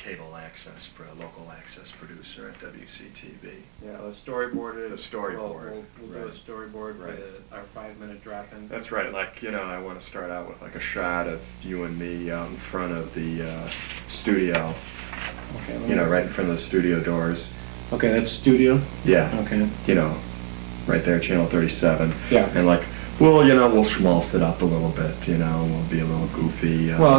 cable access, local access producer at WCTV. Yeah, we'll storyboard it. The storyboard. We'll do a storyboard Right. with our 5-minute drop-in. That's right. Like, I want to start out with like a shot of you and me out in front of the studio. Okay. Right in front of the studio doors. Okay, that's studio. Yeah. Okay. Right there, channel 37. Yeah. And like, well, we'll schmaltz it up a little bit. We'll be a little goofy. Well,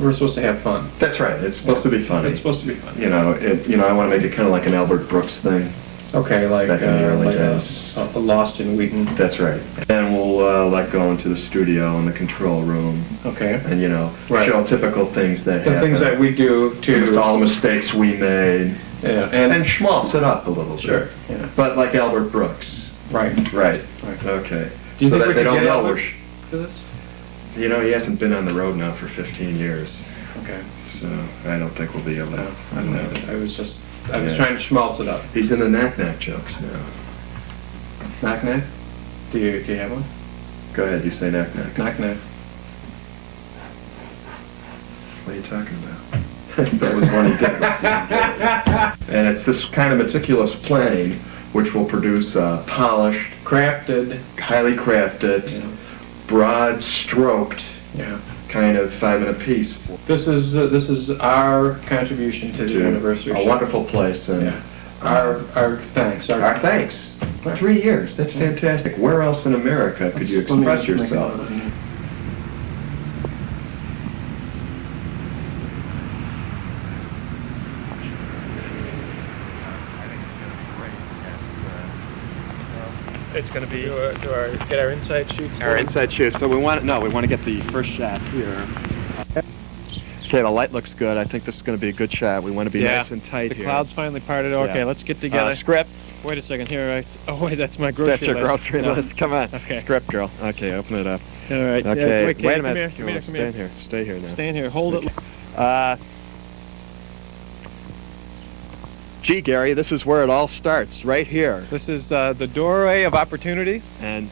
we're supposed to have fun. That's right. It's supposed to be funny. It's supposed to be fun. I want to make it kind of like an Albert Brooks thing. Okay, like Back in the early days. a Lost in Wheaton. That's right. And we'll go into the studio in the control room. Okay. And Right. show typical things that The happen. things that we do Just to. all the mistakes we made. Yeah, And schmaltz it up a little bit. Sure. Yeah. But like Albert Brooks. Right. Right. Okay. Do you so think that we they could don't get know Albert we're for this? He hasn't been on the road now for 15 years. Okay. So I don't think we'll be able to. No, I don't know. I was Yeah. trying to schmaltz it up. He's in the knack-knack jokes now. Knock-knack? Do you have one? Go ahead, you say knack-knack. Knock-knack. What are you talking about? That was one he did. And it's this kind of meticulous planning which will produce polished, Crafted. highly crafted, broad-stroked Yeah. kind of 5-minute piece. This is our contribution to the anniversary. A show. wonderful place. And Yeah. Our thanks. Our thanks. 3 years. That's fantastic. Where else in America could you express yourself? It's going to be get our inside shoots. Our inside shoots, but we want to get the first shot here. Okay, the light looks good. I think this is going to be a good shot. We want to be nice and tight the here. clouds finally parted. Okay, Yeah. let's get together. Script. Wait a second. Here, oh wait, that's my grocery list. That's your grocery No. list. Come on. Okay. Script, girl. Okay, open it up. All right. Okay, wait wait a come minute. Here, come here, come Stay here. here. Stay here now. Stand here. Hold it. Gee, Gary, this is where it all starts, right here. This is the doorway of opportunity. And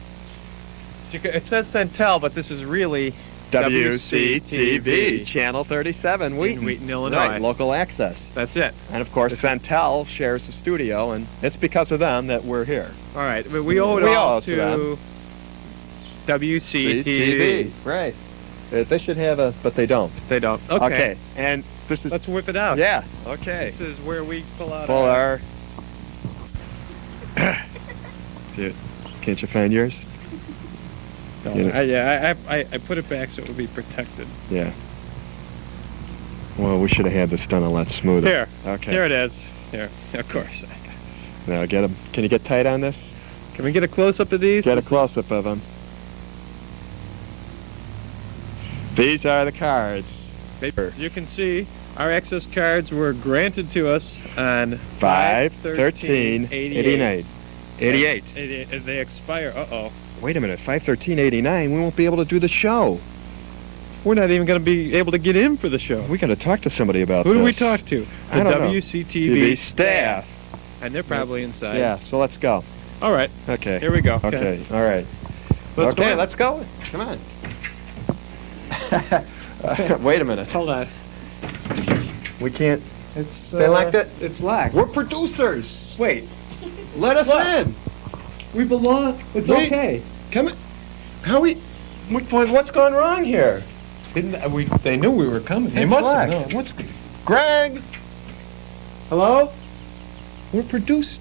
it says Centel, but this is really WCTV, Channel 37, Wheaton. In Wheaton, Illinois. Right, local access. That's it. And of course, Centel shares the studio, and it's because of them that we're here. All right, but we owe it all to WCTV. Right. They should have a, but they don't. They don't. Okay. And this is. Let's whip it out. Yeah. Okay. This is where we pull out our. Dude, can't you find yours? No, I put it back so it would be protected. Yeah. Well, we should have had this done a lot smoother. Here. Okay. Here it is. Here. Of course. Now get them. Can you get tight on this? Can we get a close-up of these? Get a close-up of them. These are the cards. You can see our excess cards were granted to us on 5/13/89. 88. They expire. Uh-oh. Wait a minute. 5/13/89. We won't be able to do the show. We're not even going to be able to get in for the show. We got to talk to somebody about Who this. do we talk to? The I don't know. WCTV staff. And they're probably inside. Yeah. So let's go. All right. Okay. Here we go. Okay. All right. Let's go. Come on. Wait a minute. Hold on. We can't. It's they locked it? It's locked. We're producers. Wait. Let us in. We belong. It's Wait. okay. Come on. How we? What's gone wrong here? They knew we were coming. They It's must locked. have known. What's Greg? Hello? We're produced.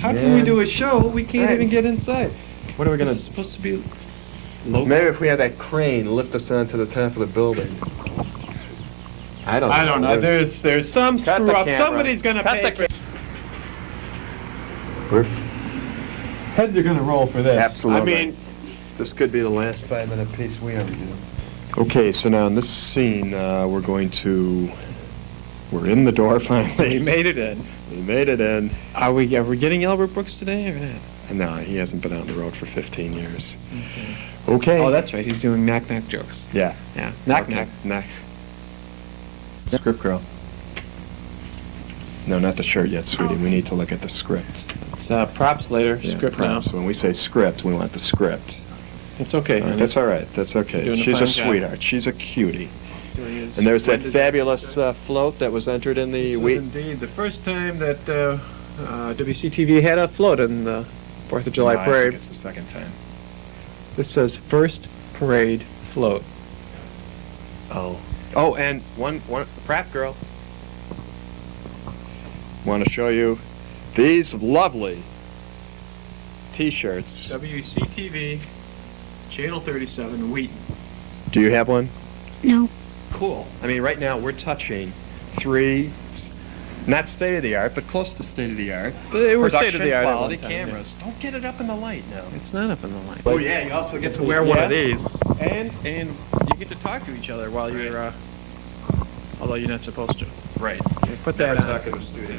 How can we do a show? We can't even get inside. What are we gonna? It's supposed to be local. Maybe if we had that crane lift us onto the top of the building. I don't know. There's some Cut screw the up. camera. Somebody's gonna Cut pay the for. Heads are gonna roll for this. Absolutely. I mean, this could be the last 5-minute piece we ever do. Okay, so now in this scene, we're in the door finally. we made it in. We made it in. Are we getting Albert Brooks today or not? No, he hasn't been out on the road for 15 years. Okay. Oh, that's right. He's doing knock-knock jokes. Yeah. Yeah. Knock-knock. Knock. Script girl. No, not the shirt yet, sweetie. We need to look at the script. It's props later. Yeah, Script props. now. When we say script, we want the script. It's okay. That's all right. That's okay. Doing a She's a fine job. sweetheart. She's a cutie. Doing his And there's that splendid fabulous float that was entered in the This week. is indeed the first time that WCTV had a float in the 4th of July No, I parade. think it's the second time. This says first parade float. Oh. Oh, and one prop girl. Want to show you these lovely T-shirts. WCTV, Channel 37, Wheaton. Do you have one? No. Cool. I mean, right now we're touching 3, not state-of-the-art, but close to state-of-the-art. But they were production state-of-the-art at quality one time, cameras. Don't get it up in the light now. It's not up in the light. Oh yeah, you also get to wear one of these. And you get to talk to each other while you're, although you're not supposed to. Right. Okay, put that on. Talk in the studio.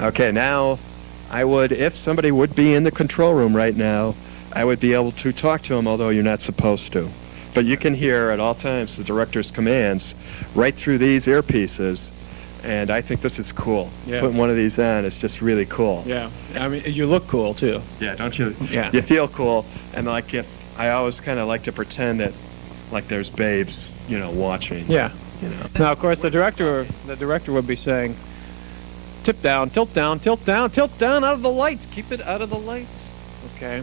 Okay, now I would, if somebody would be in the control room right now, I would be able to talk to them, although you're not supposed to. But you can hear at all times the director's commands right through these earpieces, and I think this is cool. Yeah. Putting one of these on is just really cool. Yeah, I mean, you look cool too. Yeah, don't you? Yeah. You feel cool, and like if I always kind of like to pretend that, like there's babes, watching. Yeah. You know. Now, of course, the director would be saying, tip down, tilt down, tilt down, tilt down, out of the lights. Keep it out of the lights. Okay.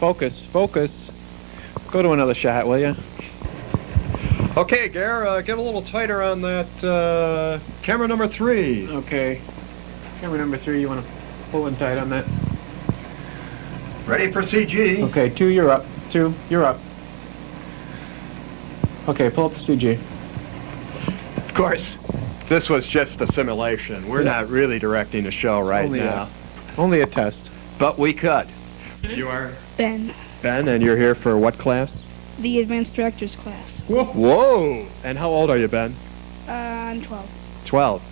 Focus, focus. Go to another shot, will you? Okay, Gare, get a little tighter on that camera number 3. Okay. Camera number 3, you want to pull in tight on that? Ready for CG. Okay, 2, you're up. 2, you're up. Okay, pull up the CG. Of course, this was just a simulation. We're not really directing the show right now. Only a test. But we could. You are? Ben. Ben, and you're here for what class? The advanced directors class. Whoa! And how old are you, Ben? I'm 12. 12.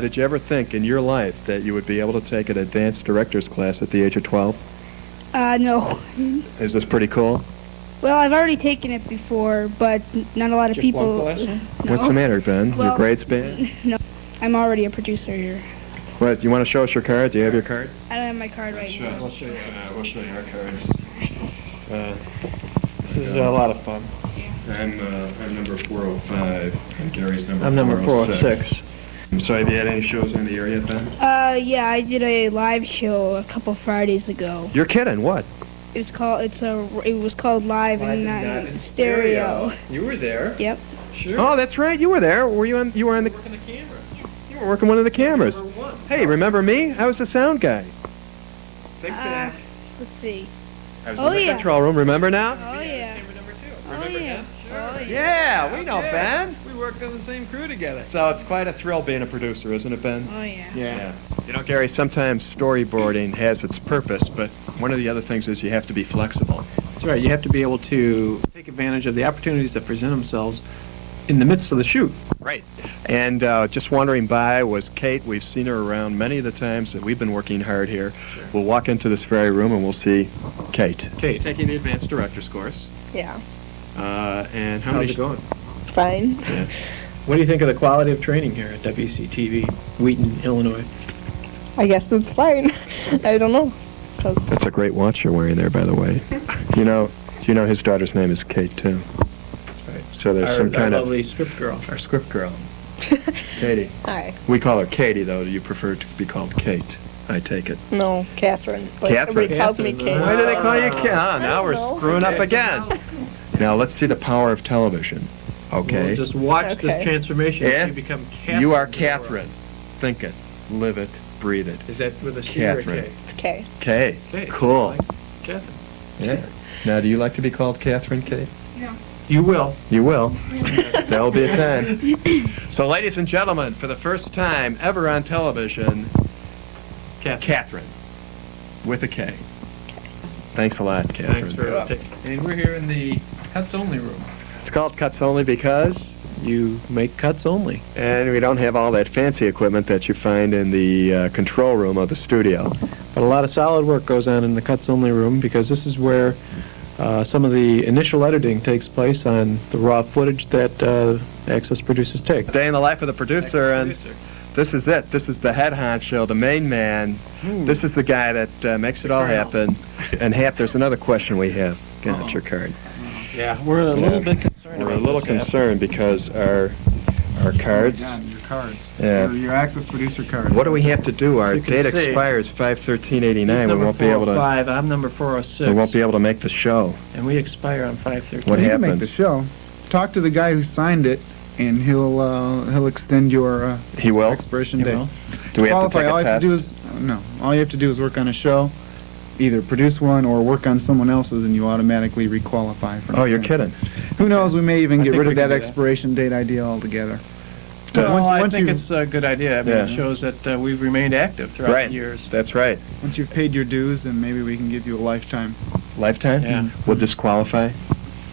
Did you ever think in your life that you would be able to take an advanced director's class at the age of 12? No. Is this pretty cool? Well, I've already taken it before, but not a lot of people. No. What's the matter, Ben? Well, your grades bad? No. I'm already a producer here. What, you want to show us your card? Do you have your card? I don't have my card right now. We'll show you our cards. This is a lot of fun. I'm number 405, and Gary's number 406. I'm number 406. So have you had any shows in the area, Ben? Yeah, I did a live show a couple Fridays ago. You're kidding, what? It was called Live and Not in Stereo. You were there. Yep. Sure. Oh, that's right, you were there. Were you on? You were on the camera. You were working one of the cameras. Hey, remember me? I was the sound guy. Let's see. I was in the control room. Remember now? Oh yeah. Remember Ben? Oh yeah. Yeah, we know Ben. We worked on the same crew together. So it's quite a thrill being a producer, isn't it, Ben? Oh yeah. Yeah. You know, Gary, sometimes storyboarding has its purpose, but one of the other things is you have to be flexible. That's right. You have to be able to take advantage of the opportunities that present themselves in the midst of the shoot. Right. And just wandering by was Kate. We've seen her around many of the times that we've been working hard here. Sure. We'll walk into this very room and we'll see Kate. Kate, taking the advanced director's course. Yeah. And how's it going? Fine. Yeah. What do you think of the quality of training here at WCTV, Wheaton, Illinois? I guess it's fine. I don't know. That's a great watch you're wearing there, by the way. you know his daughter's name is Kate, too. Right. So there's some kind our of... lovely script girl. Our script girl. Katie. Hi. We call her Katie, though. Do you prefer to be called Kate? I take it. No, Catherine. But Catherine? Everybody calls me Kate. Why do they call you Kate? Oh, now we're screwing up again. Now, let's see the power of television. Okay. We'll just watch this transformation. Yeah. You become Catherine. You are Catherine. Think it. Live it. Breathe it. Is that with a C or a K? It's K. K. K. Cool. Like Catherine. Yeah. Now, do you like to be called Catherine, Kate? No. You will. You will. There'll be a time. So, ladies and gentlemen, for the first time ever on television, Catherine. With a K. Thanks a lot, Catherine. Thanks for taking. And we're here in the Cuts Only room. It's called Cuts Only because you make cuts only. And we don't have all that fancy equipment that you find in the control room of the studio. But a lot of solid work goes on in the Cuts Only room because this is where some of the initial editing takes place on the raw footage that Access producers take. Day in the life of the producer, and this is it. This is the head honcho, the main man. This is the guy that makes it all happen. And Hap, there's another question we have. Get your card. Yeah, we're a little bit concerned. We're a little concerned because our cards. Your cards. Yeah. Your Access producer cards. What do we have to do? Our date expires 5/13/89. We won't be able to. I'm number 406. We won't be able to make the show. And we expire on 5/13. What you happens? can make the show. Talk to the guy who signed it, and he'll extend your expiration date. Do we have to take a all test? You have to do is, no. All you have to do is work on a show, either produce one or work on someone else's, and you automatically requalify for. Oh, you're kidding. Who knows? We may even I get think rid we of can that do that. expiration date idea altogether. Well, I think it's a good idea. I mean, it shows that we've remained active throughout the years. That's right. Once you've paid your dues, then maybe we can give you a lifetime. Lifetime? Yeah. Would this qualify?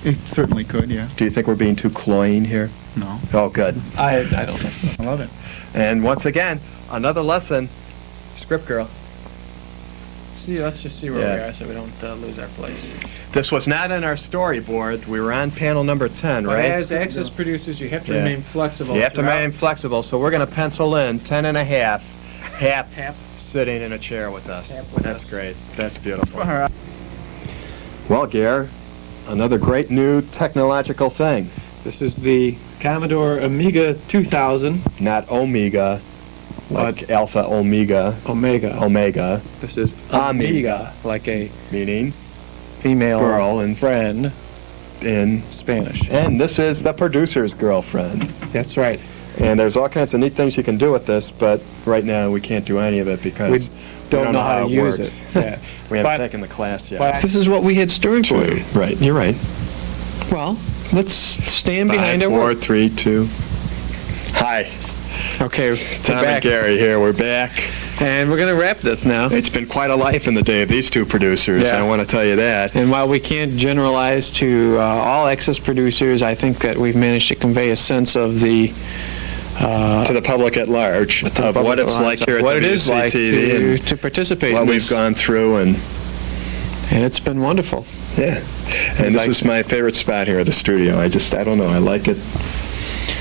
It certainly could, yeah. Do you think we're being too cloying here? No. Oh, good. I don't think so. I love it. And once again, another lesson. Script girl. Let's just see where we are so we don't lose our place. This was not in our storyboard. We were on panel number 10, But right? as Access producers, you have to remain flexible. You have to remain flexible, so we're going to pencil in 10 and a half. Hap sitting in a chair with us. That's great. That's beautiful. All right. Well, Gare, another great new technological thing. This is the Commodore Amiga 2000. Not Omega, like Alpha Omega. Omega. This is Amiga, like a meaning female girl and friend in Spanish. And this is the producer's girlfriend. That's right. And there's all kinds of neat things you can do with this, but right now we can't do any of it because we don't know how to use works. it. Yeah. We haven't taken the class yet. But this is what we had storyboarded. Right, you're right. Well, let's stand behind 5, our 4, work. 3, 2. Hi. Okay, Tom and Gary here. We're back. And we're going to wrap this now. It's been quite a life in the day of these two producers, Yeah. I want to tell you that. And while we can't generalize to all Access producers, I think that we've managed to convey a sense of the... to the public at large, of what it's like here at what it is like WCTV to participate what in we've this. gone through, and it's been wonderful. Yeah. And this is my favorite spot here at the studio. I don't know, I like it.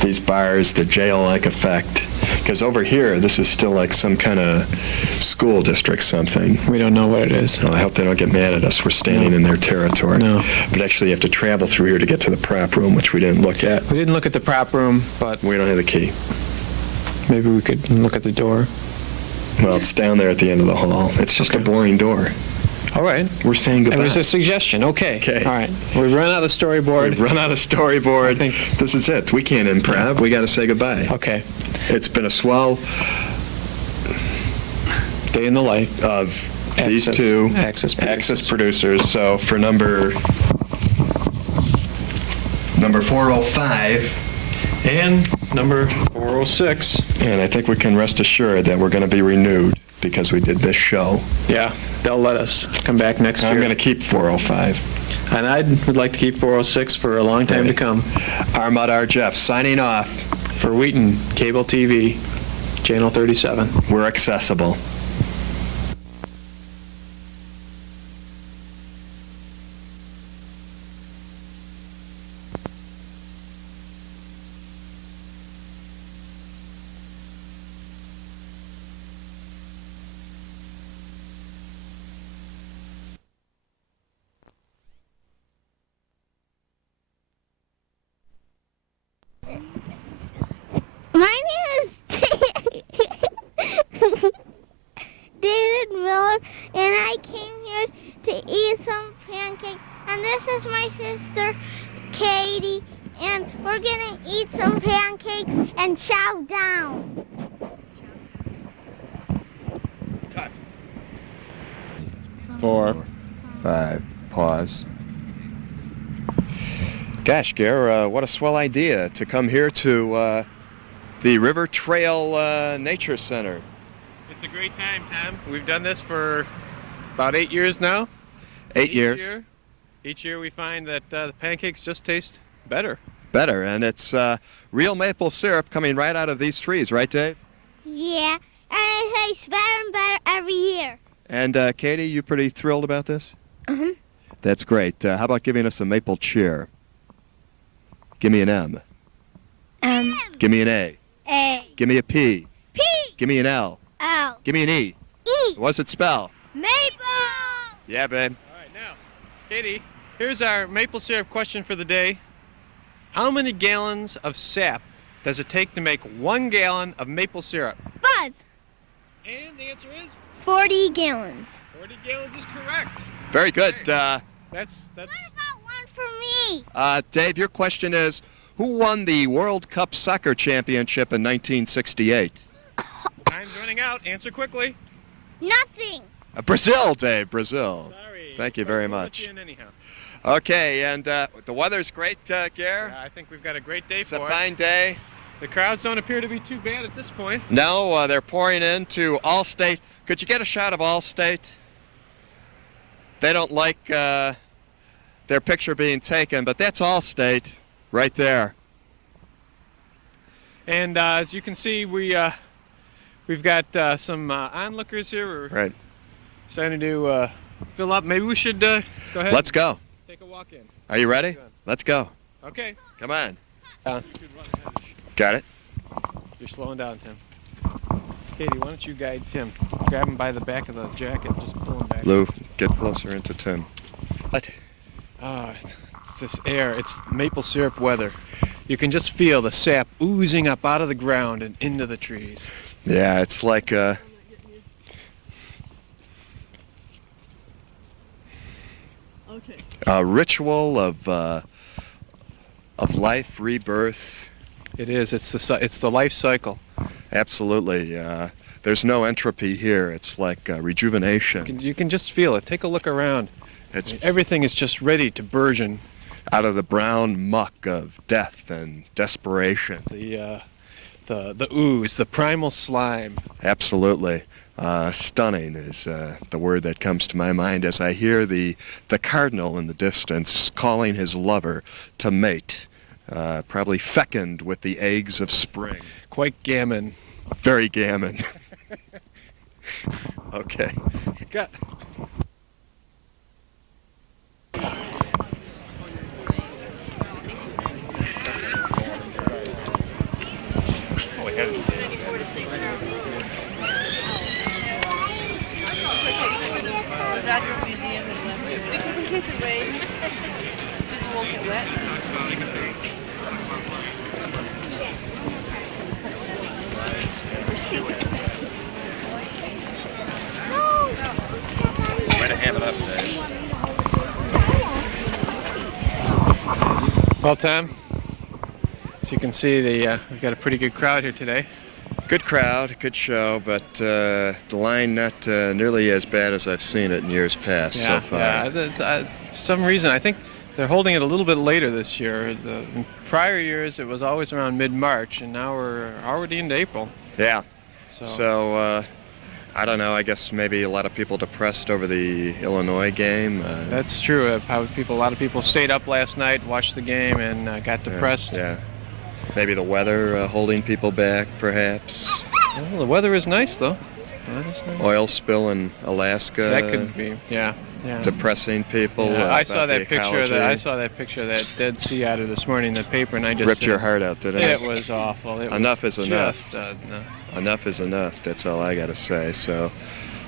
These bars, the jail-like effect. Because over here, this is still like some kind of school district something. We don't know what it is. Well, I hope they don't get mad at us. We're standing in their territory. No. But actually, you have to travel through here to get to the prop room, which we didn't look at. We didn't look at the prop room, but... We don't have the key. Maybe we could look at the door. Well, it's down there at the end of the hall. It's just a boring door. All right. We're saying goodbye. It was a suggestion. Okay. All right. We've run out of storyboard. We've run out of storyboard. I think this is it. We can't improv. We got to say goodbye. Okay. It's been a swell day in the life of these two Access producers. So for number 405 and number 406, and I think we can rest assured that we're going to be renewed because we did this show. Yeah, they'll let us come back next year. I'm going to keep 405. And I would like to keep 406 for a long time to come. Armad R. Jeff signing off. For Wheaton Cable TV, Channel 37. We're accessible. My name is David Miller, and I came here to eat some pancakes. And this is my sister, Katie, and we're gonna eat some pancakes and chow down. Cut. 4, 5, pause. Gosh, Gare, what a swell idea to come here to the River Trail Nature Center. It's a great time, Tom. We've done this for about 8 years now. 8 years. Each year we find that the pancakes just taste better. Better, and it's real maple syrup coming right out of these trees, right, Dave? Yeah, and it tastes better and better every year. And Katie, you pretty thrilled about this? Uh-huh. That's great. How about giving us a maple cheer? Give me an M. Give me an A. A. Give me a P. P. Give me an L. L. Give me an E. E. What's it spell? Maple. Yeah, babe. All right, now, Katie, here's our maple syrup question for the day. How many gallons of sap does it take to make 1 gallon of maple syrup? Buzz. And the answer is? 40 gallons. 40 gallons is correct. Very good. That's What about one for me? Dave, your question is, who won the World Cup Soccer Championship in 1968? Time's running out. Answer quickly. Nothing. Brazil, Dave, Brazil. Sorry. Thank you very much. Anyhow. Okay, and the weather's great, Gare. Yeah, I think we've got a great day It's for a it. fine day. The crowds don't appear to be too bad at this point. No, they're pouring into Allstate. Could you get a shot of Allstate? They don't like their picture being taken, but that's Allstate right there. And as you can see, we've got some onlookers here. We're Right. starting to fill up. Maybe we should go ahead. Let's go. Take a walk in. Are you ready? Let's go. Okay. Come on. Down. Got it? You're slowing down, Tim. Katie, why don't you guide Tim? Grab him by the back of the jacket. Just pull him back. Lou, get closer into Tim. What? It's this air. It's maple syrup weather. You can just feel the sap oozing up out of the ground and into the trees. Yeah, it's like a ritual of life, rebirth. It is. It's the life cycle. Absolutely. There's no entropy here. It's like rejuvenation. You can just feel it. Take a look around. Everything is just ready to burgeon. Out of the brown muck of death and desperation. The the ooze, the primal slime. Absolutely. Stunning is the word that comes to my mind as I hear the cardinal in the distance calling his lover to mate, probably fecund with the eggs of spring. Quite gammon. Very gammon. Okay. Got. Is that your museum in Lebanon? Because in case it rains, people won't get wet. Way to ham it up, Dave. Well, Tom, as you can see, we've got a pretty good crowd here today. Good crowd, good show, but the line not nearly as bad as I've seen it in years past so far. Yeah. For some reason, I think they're holding it a little bit later this year. In prior years, it was always around mid-March, and now we're already into April. Yeah. So I don't know. I guess maybe a lot of people depressed over the Illinois game. That's true. A lot of people stayed up last night, watched the game, and got depressed. Yeah. Maybe the weather holding people back, perhaps. Well, the weather is nice, though. That is nice. Oil spill in Alaska. That could be, yeah. Depressing people. Yeah, I saw about that the picture. ecology. I saw that picture of that Dead Sea Otter this morning in the paper, and I just ripped your heart out, didn't it? It was awful. Enough is enough. No. Enough is enough. That's all I got to say. So,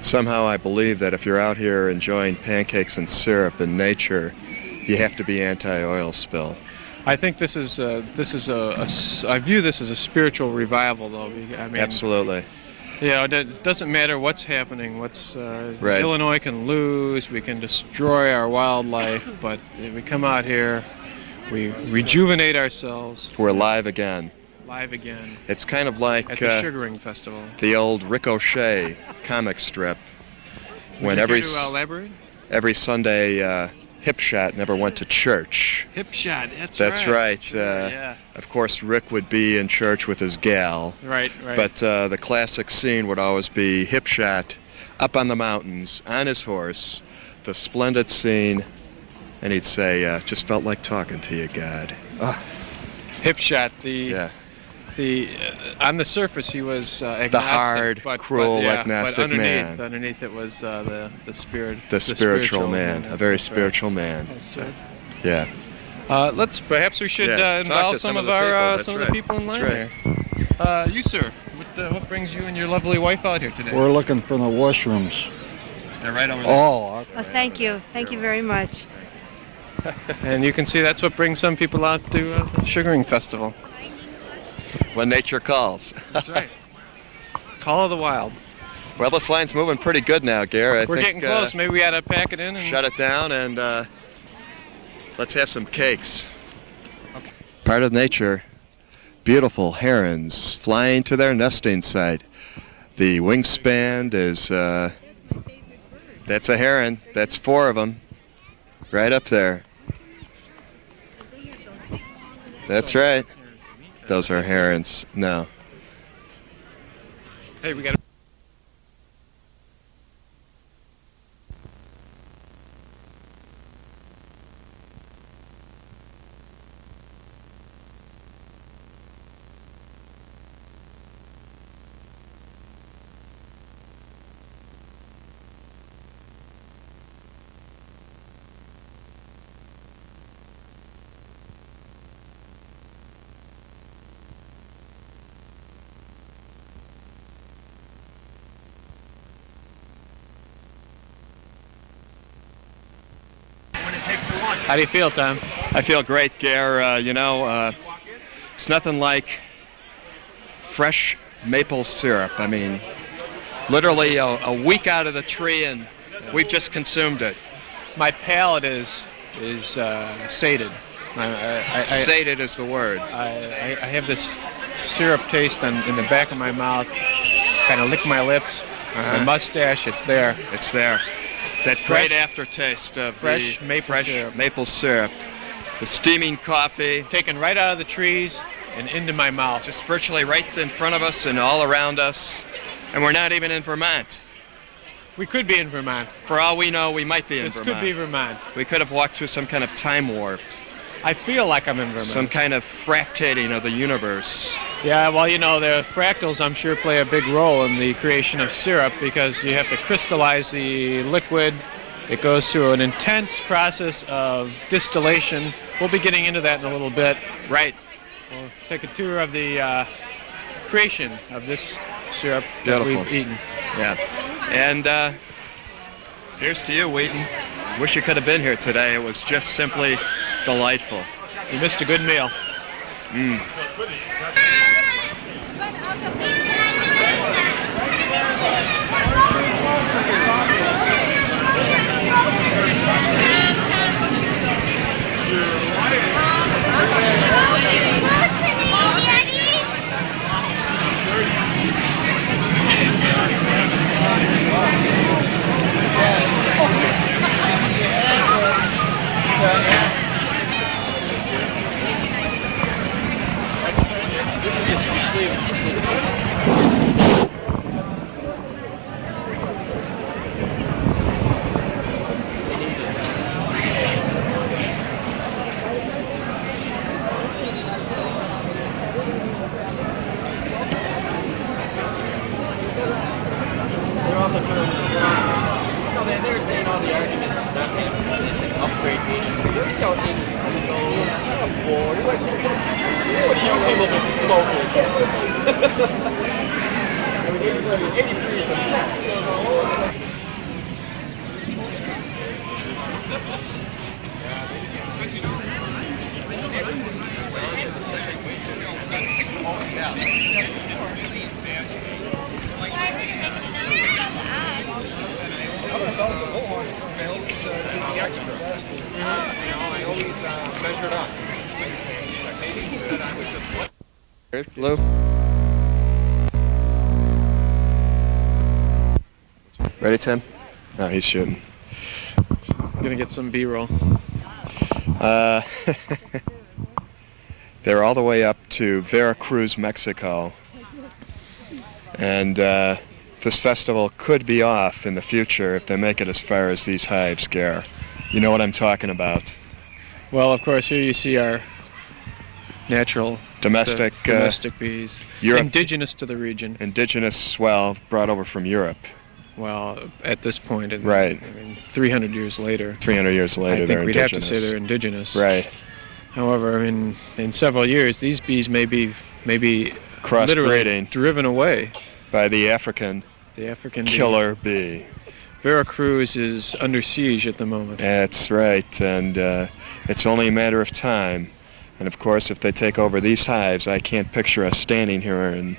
somehow I believe that if you're out here enjoying pancakes and syrup in nature, you have to be anti-oil spill. I think this is I view this as a spiritual revival, though. I mean, absolutely. Yeah, it doesn't matter what's happening. Right. Illinois can lose, we can destroy our wildlife, but we come out here, we rejuvenate ourselves. We're live again. Live again. It's kind of like at the Sugaring Festival. The old Ricochet comic strip. Would you care to elaborate? Every Sunday. Hipshot never went to church. Hipshot, that's right. Sure, yeah. Of course, Rick would be in church with his gal. Right. But the classic scene would always be Hipshot up on the mountains on his horse, the splendid scene, and he'd say, "Just felt like talking to you, God." Hipshot, on the surface he was agnostic, the hard, cruel, agnostic man. Underneath it was the spirit. The spiritual man, a very spiritual man. Yeah. Perhaps we should involve some of the people in line here. You, sir, what brings you and your lovely wife out here today? We're looking for the washrooms. They're right over there. Oh, okay. Thank you very much. And you can see that's what brings some people out to the Sugaring Festival. When nature calls. That's right. Call of the wild. Well, this line's moving pretty good now, Gare. We're getting close. Maybe we ought to pack it in and shut it down, and let's have some cakes. Okay. Part of nature. Beautiful herons flying to their nesting site. The wingspan is, that's a heron. That's 4 of them. Right up there. That's right. Those are herons. No. Hey, we got. How do you feel, Tom? I feel great, Gare. It's nothing like fresh maple syrup. I mean, literally a week out of the tree, and we've just consumed it. My palate is sated. Sated is the word. I have this syrup taste in the back of my mouth. Kind of lick my lips. My mustache, it's there. It's there. That great aftertaste of fresh maple syrup. Maple syrup. The steaming coffee. Taken right out of the trees. and into my mouth. Just virtually right in front of us and all around us. And we're not even in Vermont. We could be in Vermont. For all we know, we might be in Vermont. This could be Vermont. We could have walked through some kind of time warp. I feel like I'm in Vermont. Some kind of fractating of the universe. Yeah, well, you know, the fractals, I'm sure, play a big role in the creation of syrup because you have to crystallize the liquid. It goes through an intense process of distillation. We'll be getting into that in a little bit. Right. We'll take a tour of the creation of this syrup Beautiful. that we've eaten. Yeah. And here's to you, Wheaton. Wish you could have been here today. It was just simply delightful. You missed a good meal. Mm. They're saying all the arguments not having upgrade meaning. You're so what have you people been smoking? 83 is a mess. Lou? Ready, Tim? No, he's shooting. I'm gonna get some B-roll. They're all the way up to Veracruz, Mexico. And this festival could be off in the future if they make it as far as these hives, Gare. You know what I'm talking about. Well, of course, here you see our natural domestic bees, Europe, indigenous to the region. Indigenous, well, brought over from Europe. Well, at this point, right. I mean, 300 years later. 300 years later, they're indigenous. I think we'd have to say they're indigenous. Right. However, in several years, these bees may be crossbreeding, driven away by the African killer bee. Veracruz is under siege at the moment. That's right, and it's only a matter of time. And of course, if they take over these hives, I can't picture us standing here and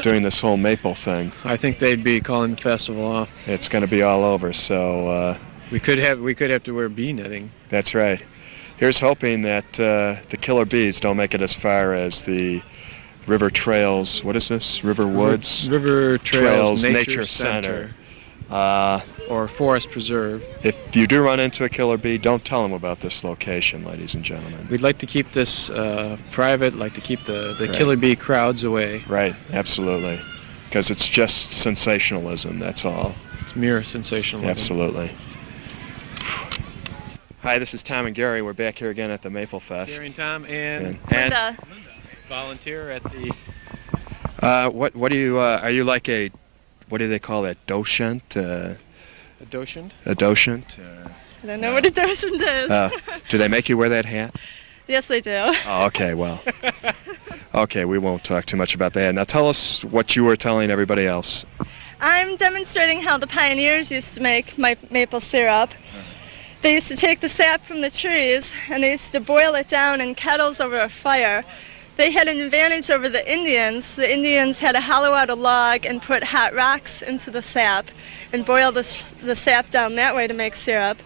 doing this whole maple thing. I think they'd be calling the festival off. It's going to be all over, so we could have to wear bee netting. That's right. Here's hoping that the killer bees don't make it as far as the River Trails. What is this? River Woods. River Trails Nature Center. Or Forest Preserve. If you do run into a killer bee, don't tell them about this location, ladies and gentlemen. We'd like to keep this private, like to keep the right. killer bee crowds away. Right, absolutely. Because it's just sensationalism, that's all. It's mere sensationalism. Absolutely. Hi, this is Tom and Gary. We're back here again at the Maple Fest. Gary and Tom and Linda. Volunteer at the... What do you, are you like a, what do they call that, docent? A docent? A docent? I don't know what a docent is. Do they make you wear that hat? Yes, they do. Oh, okay, well. Okay, we won't talk too much about that. Now tell us what you were telling everybody else. I'm demonstrating how the pioneers used to make maple syrup. They used to take the sap from the trees and they used to boil it down in kettles over a fire. They had an advantage over the Indians. The Indians had to hollow out a log and put hot rocks into the sap and boil the sap down that way to make syrup.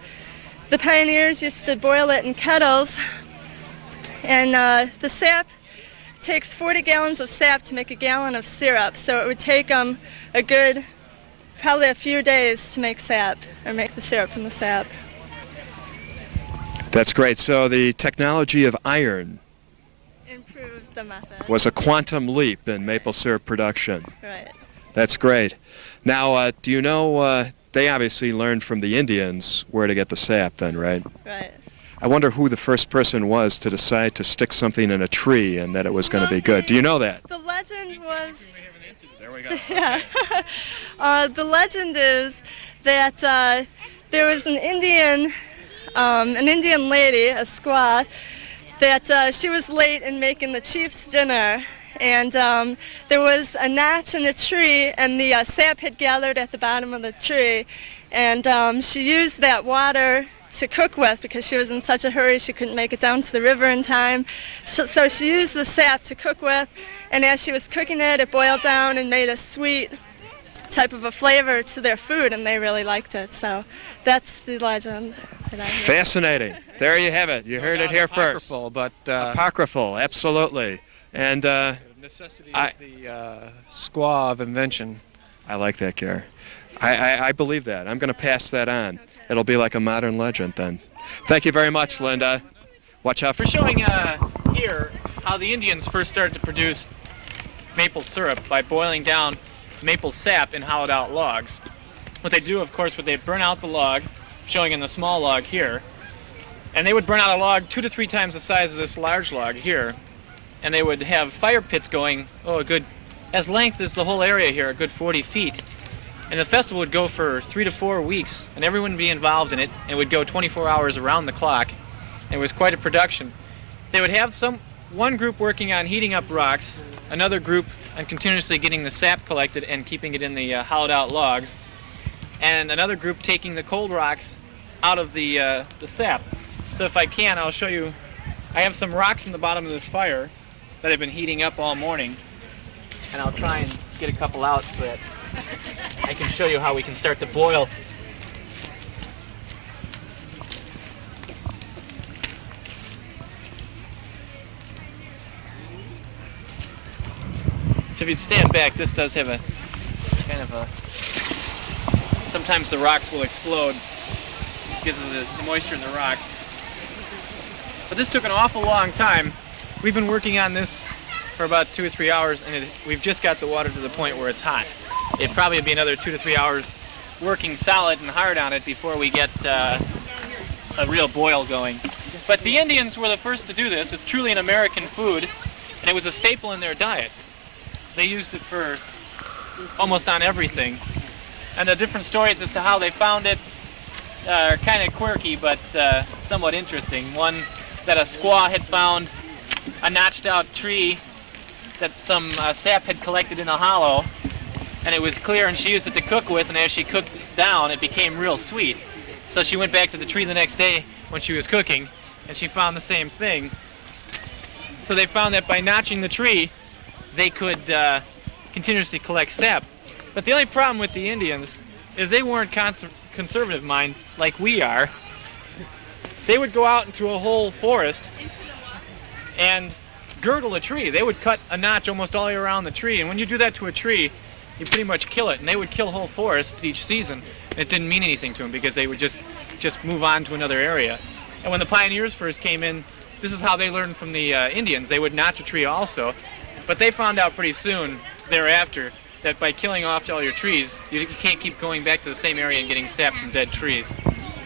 The pioneers used to boil it in kettles, and the sap takes 40 gallons of sap to make a gallon of syrup, so it would take them probably a few days to make sap, or make the syrup from the sap. That's great. So the technology of iron the method. was a quantum leap in maple syrup production. Right. That's great. Now, do you know, they obviously learned from the Indians where to get the sap then, right? Right. I wonder who the first person was to decide to stick something in a tree and that it was going to be good. Do you know that? The legend was... There we go. Yeah. The legend is that there was an Indian lady, a squaw, that she was late in making the chief's dinner. And there was a notch in the tree, and the sap had gathered at the bottom of the tree. And she used that water to cook with because she was in such a hurry she couldn't make it down to the river in time. So she used the sap to cook with, and as she was cooking it, it boiled down and made a sweet type of a flavor to their food, and they really liked it. So that's the legend that I hear. Fascinating. There you have it. You heard it here first. Apocryphal, but apocryphal, absolutely. And necessity is the squaw of invention. I like that, Gare. I believe that. I'm going to pass that on. It'll be like a modern legend then. Thank you very much, Linda. Watch out for... We're showing here how the Indians first started to produce maple syrup by boiling down maple sap in hollowed out logs. What they do, of course, would they burn out the log, showing in the small log here, and they would burn out a log 2 to 3 times the size of this large log here, and they would have fire pits going, a good, as length as the whole area here, a good 40 feet. And the festival would go for 3 to 4 weeks, and everyone would be involved in it. It would go 24 hours around the clock. It was quite a production. They would have one group working on heating up rocks, another group on continuously getting the sap collected and keeping it in the hollowed out logs, and another group taking the cold rocks out of the sap. So if I can, I'll show you. I have some rocks in the bottom of this fire that I've been heating up all morning, and I'll try and get a couple out so that I can show you how we can start to boil. So if you'd stand back, this does have a kind of a... Sometimes the rocks will explode because of the moisture in the rock. But this took an awful long time. We've been working on this for about 2 or 3 hours, and we've just got the water to the point where it's hot. It'd probably be another 2 to 3 hours working solid and hard on it before we get a real boil going. But the Indians were the first to do this. It's truly an American food, and it was a staple in their diet. They used it for almost on everything. And the different stories as to how they found it are kind of quirky, but somewhat interesting. One, that a squaw had found a notched out tree that some sap had collected in a hollow, and it was clear, and she used it to cook with, and as she cooked down, it became real sweet. So she went back to the tree the next day when she was cooking, and she found the same thing. So they found that by notching the tree, they could continuously collect sap. But the only problem with the Indians is they weren't conservative minds like we are. They would go out into a whole forest and girdle a tree. They would cut a notch almost all the way around the tree, and when you do that to a tree, you pretty much kill it. And they would kill whole forests each season. It didn't mean anything to them because they would just move on to another area. And when the pioneers first came in, this is how they learned from the Indians. They would notch a tree also, but they found out pretty soon thereafter that by killing off all your trees, you can't keep going back to the same area and getting sap from dead trees.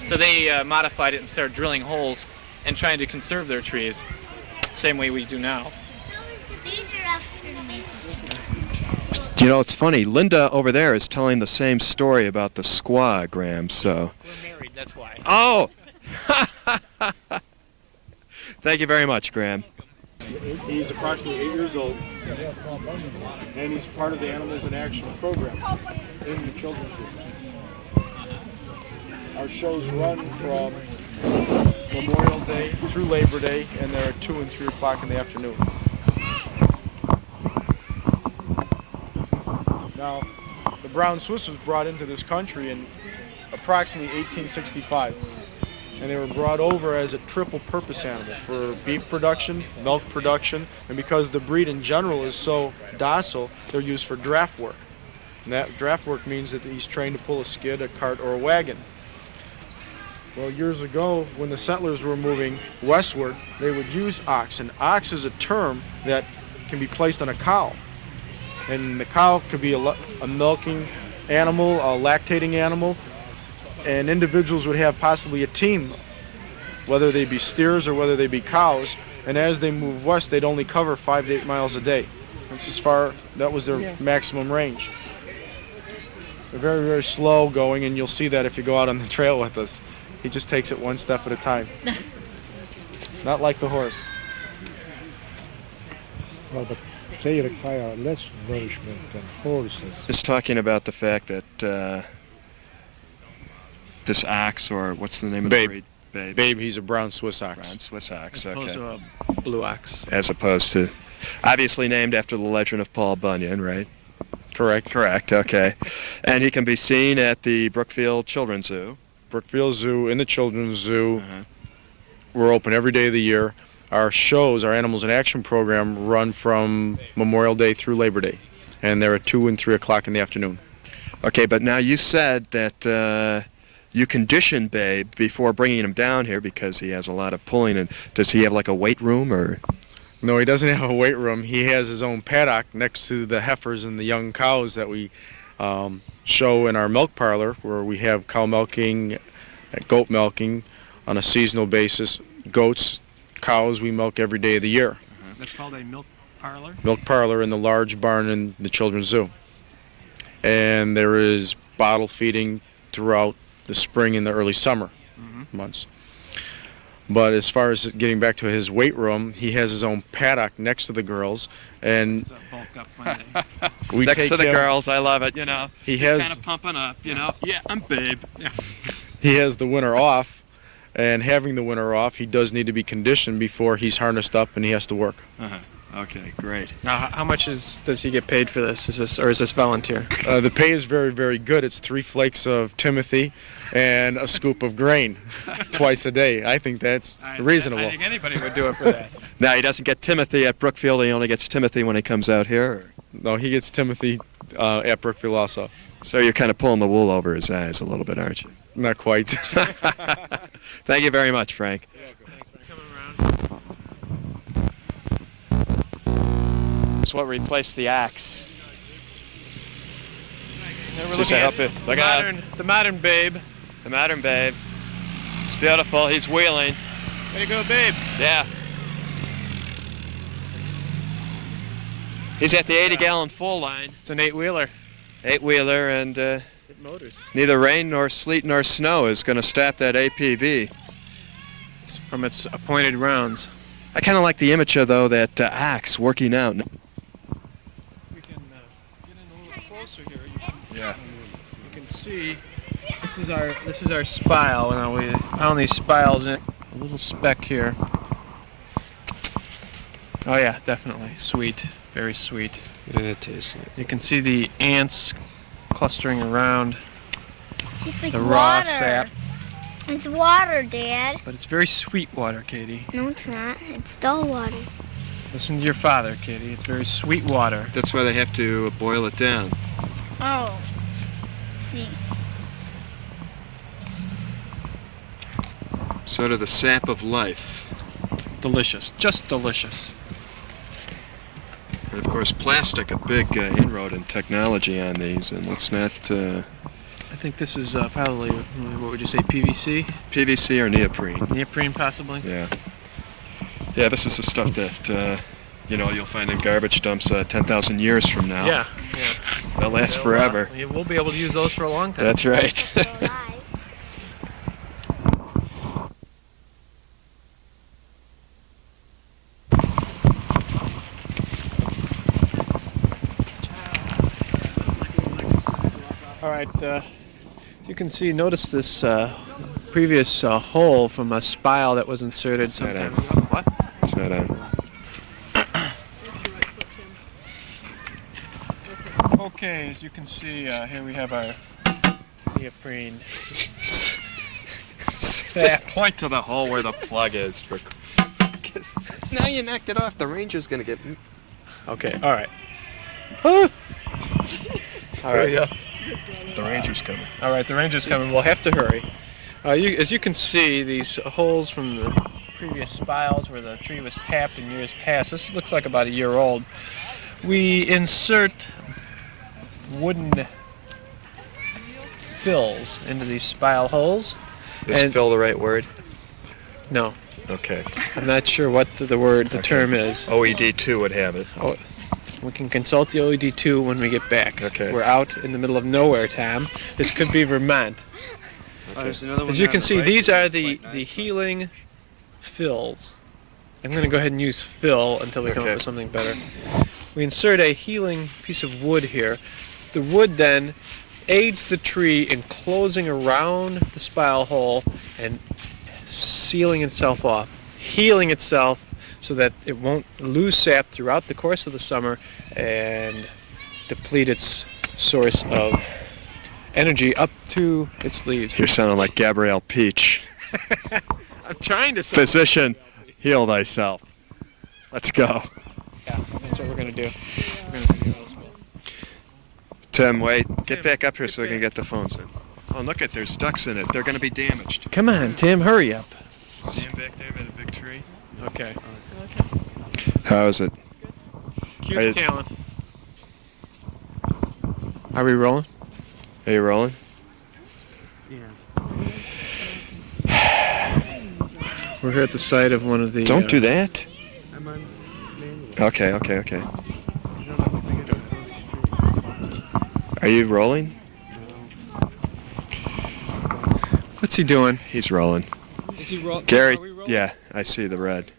So they modified it and started drilling holes and trying to conserve their trees, same way we do now. You know, it's funny. Linda over there is telling the same story about the squaw, Graham, so... We're married, that's why. Oh! Thank you very much, Graham. He's approximately 8 years old, and he's part of the Animals in Action program in the children's group. Our shows run from Memorial Day through Labor Day, and they're at 2 and 3 o'clock in the afternoon. Now, the brown Swiss was brought into this country in approximately 1865. And they were brought over as a triple purpose animal for beef production, milk production, and because the breed in general is so docile, they're used for draft work. And that draft work means that he's trained to pull a skid, a cart, or a wagon. Well, years ago, when the settlers were moving westward, they would use ox. And ox is a term that can be placed on a cow. And the cow could be a milking animal, a lactating animal, and individuals would have possibly a team, whether they be steers or whether they be cows, and as they move west, they'd only cover 5 to 8 miles a day. That was their maximum range. They're very, very slow going, and you'll see that if you go out on the trail with us. He just takes it one step at a time. Not like the horse. Well, but they require less nourishment than horses. Just talking about the fact that this ox, or what's the name of the breed? Babe. Babe, he's a brown Swiss ox. Brown Swiss ox, As opposed okay. to a blue ox. As opposed to, obviously named after the legend of Paul Bunyan, right? Correct. Correct, okay. And he can be seen at the Brookfield Children's Zoo. Brookfield Zoo, in the Children's Zoo. We're open every day of the year. Our shows, our Animals in Action program, run from Memorial Day through Labor Day. And they're at 2 and 3 o'clock in the afternoon. Okay, but now you said that you condition Babe before bringing him down here because he has a lot of pulling. And does he have like a weight room, or? No, he doesn't have a weight room. He has his own paddock next to the heifers and the young cows that we show in our milk parlor, where we have cow milking, goat milking on a seasonal basis. Goats, cows, we milk every day of the year. That's called a milk parlor? Milk parlor in the large barn in the Children's Zoo. And there is bottle feeding throughout the spring and the early summer months. But as far as getting back to his weight room, he has his own paddock next to the girls, and we next take to the him, girls, I love it. You know, he he's has kind of pumping up. You know, yeah, I'm Babe. Yeah. He has the winter off, and having the winter off, he does need to be conditioned before he's harnessed up and he has to work. Okay, great. Now, how much does he get paid for this? Is this volunteer? The pay is very, very good. It's 3 flakes of Timothy and a scoop of grain twice a day. I think that's reasonable. I think anybody would do it for that. Now, he doesn't get Timothy at Brookfield. He only gets Timothy when he comes out here? Or? No, he gets Timothy at Brookfield also. So you're kind of pulling the wool over his eyes a little bit, aren't you? Not quite. Thank you very much, Frank. This is what replaced the axe. Now we're Just looking to at help you. the modern Babe. The modern Babe. It's beautiful. He's wheeling. Way to go, Babe. Yeah. He's at the 80-gallon full line. It's an 8-wheeler. 8-wheeler, and motors. Neither rain nor sleet nor snow is going to stop that APV. It's from its appointed rounds. I kind of like the image of, though, that axe working out. We can get in a little closer here. You can see this is our spile. Now we found these spiles in a little speck here. Oh yeah, definitely sweet, very sweet. It is. You can see the ants clustering around It's like the raw water. sap. It's water, Dad. But it's very sweet water, Katie. No, it's not. It's still water. Listen to your father, Katie. It's very sweet water. That's why they have to boil it down. Oh. See. Sort of the sap of life. Delicious, just delicious. And of course, plastic, a big inroad in technology on these, and let's not... I think this is probably, what would you say, PVC? PVC or neoprene. Neoprene, possibly? Yeah. Yeah, this is the stuff that, you know, you'll find in garbage dumps 10,000 years from now. Yeah. They'll last forever. We'll be able to use those for a long time. That's right. All right, as you can see, notice this previous hole from a spile that was inserted sometime ago. What? It's not on. Okay, as you can see, here we have our neoprene. Just point to the hole where the plug is. Now you knocked it off. The ranger's going to get... Okay, all right. All right. Yeah. The ranger's coming. All right, the ranger's coming. We'll have to hurry. As you can see, these holes from the previous spiles where the tree was tapped in years past. This looks like about a year old. We insert wooden fills into these spile holes. Is fill the right word? No. Okay. I'm not sure what the term is. OED2 would have it. Oh, we can consult the OED2 when we get back. Okay. We're out in the middle of nowhere, Tom. This could be Vermont. Okay. As you can see, these are the healing fills. I'm going to go ahead and use fill until we come up with something better. We insert a healing piece of wood here. The wood then aids the tree in closing around the spile hole and sealing itself off, healing itself so that it won't lose sap throughout the course of the summer and deplete its source of energy up to its leaves. You're sounding like Gabrielle Peach. I'm trying to say. Physician, heal thyself. Let's go. Yeah, that's what we're going to do. Tim, wait. Get back up here so we can get the phones in. Oh, look at, there's ducks in it. They're going to be damaged. Come on, Tim, hurry up. See him back there by the big tree? Okay. How is it? Cue the talent. Are we rolling? Are you rolling? We're here at the site of one of the... Don't do that. Okay. Are you rolling? What's he doing? He's rolling. Is he rolling? Gary, yeah, I see the red.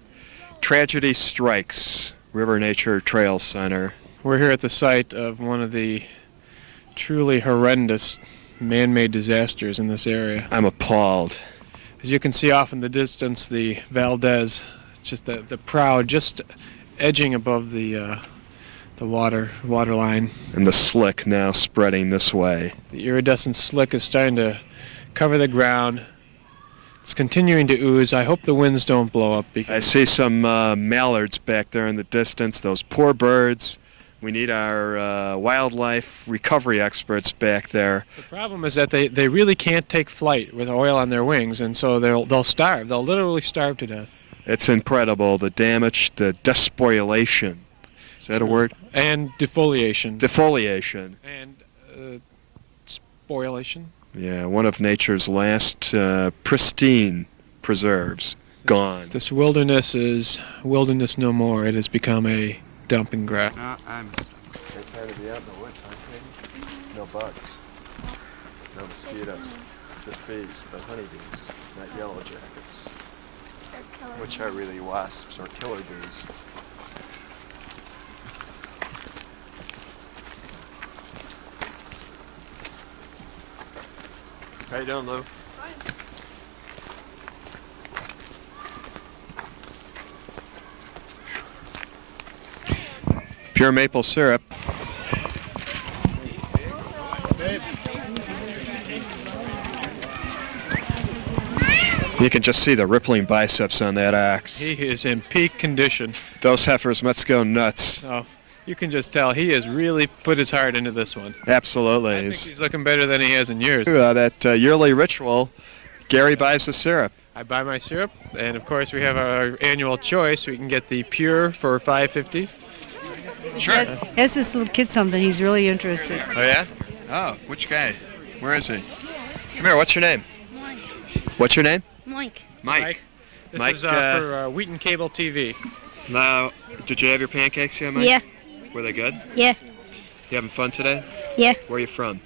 Tragedy strikes. River Nature Trail Center. We're here at the site of one of the truly horrendous man-made disasters in this area. I'm appalled. As you can see off in the distance, the Valdez, just the prow just edging above the water line. And the slick now spreading this way. The iridescent slick is starting to cover the ground. It's continuing to ooze. I hope the winds don't blow up. I see some mallards back there in the distance. Those poor birds. We need our wildlife recovery experts back there. The problem is that they really can't take flight with oil on their wings, and so they'll starve. They'll literally starve to death. It's incredible, the damage, the despoilation. Is that a word? And defoliation. Defoliation. And spoliation. Yeah, one of nature's last pristine preserves. Gone. This wilderness is wilderness no more. It has become a dumping ground. It's time to be out in the woods, aren't they? No bugs. No mosquitoes. Just bees, but honeybees, not yellow jackets. Which are really wasps or killer bees. How you doing, Lou? Pure maple syrup. You can just see the rippling biceps on that ox. He is in peak condition. Those heifers must go nuts. Oh, you can just tell he has really put his heart into this one. Absolutely. I think he's looking better than he has in years. That yearly ritual, Gary buys the syrup. I buy my syrup, and of course we have our annual choice. We can get the pure for $5.50. Sure. Ask this little kid something. He's really interested. Oh, yeah? Oh, which guy? Where is he? Come here, what's your name? Mike. What's your name? Mike. Mike. This Mike, is for Wheaton Cable TV. Now, did you have your pancakes yet, Mike? Yeah. Were they good? Yeah. You having fun today? Yeah. Where are you from?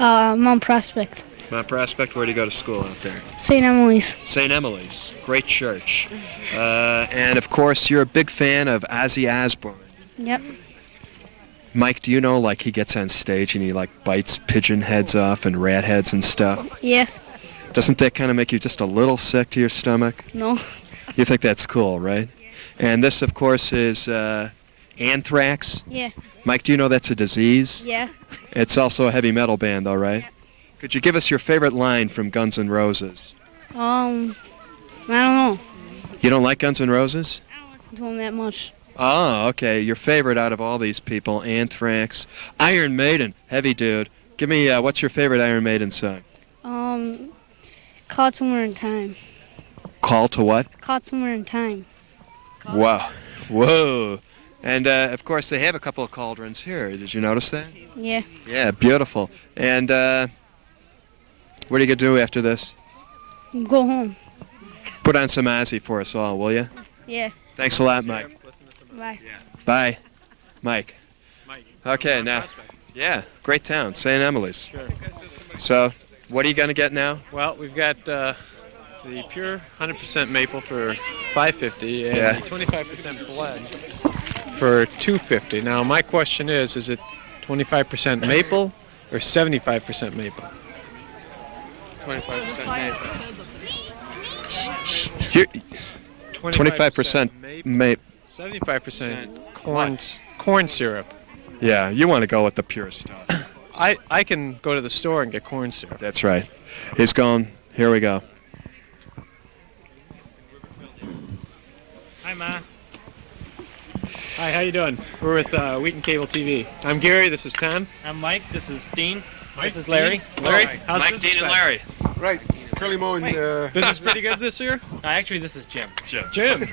Mount Prospect. Mount Prospect. Where do you go to school out there? St. Emily's. St. Emily's. Great church. And, of course, you're a big fan of Ozzy Osbourne. Yep. Mike, do you know, like, he gets on stage and he, like, bites pigeon heads off and rat heads and stuff? Yeah. Doesn't that kind of make you just a little sick to your stomach? No. You think that's cool, right? And this, of course, is anthrax. Yeah. Mike, do you know that's a disease? Yeah. It's also a heavy metal band, though, right? Yeah. Could you give us your favorite line from Guns N' Roses? I don't know. You don't like Guns N' Roses? I don't listen to them that much. Oh, okay. Your favorite out of all these people, Anthrax, Iron Maiden, heavy dude. Give me, what's your favorite Iron Maiden song? Caught Somewhere in Time. Call to what? Caught somewhere in time. Wow. Whoa. And, of course, they have a couple of cauldrons here. Did you notice that? Yeah. Yeah, beautiful. And what are you going to do after this? Go home. Put on some Ozzy for us all, will you? Yeah. Thanks a lot, Mike. Bye. Bye. Mike. Okay, now. Yeah, great town, St. Emily's. Sure. So, what are you going to get now? Well, we've got the pure 100% maple for $5.50 and Yeah. the 25% blend for $2.50. Now, my question is it 25% maple or 75% maple? 25% maple. Here, 25% maple. 75% corn syrup. Yeah, you want to go with the pure stuff. I can go to the store and get corn syrup. That's right. He's gone. Here we go. Hi, Ma. Hi, how you doing? We're with Wheaton Cable TV. I'm Gary. This is Tom. I'm Mike. This is Dean. Mike, This is Larry. Dean. Larry, how's Mike, business Dean, and been? Larry. Right. Curly Moe and Business pretty good this year? Actually, this is Jim. Jim.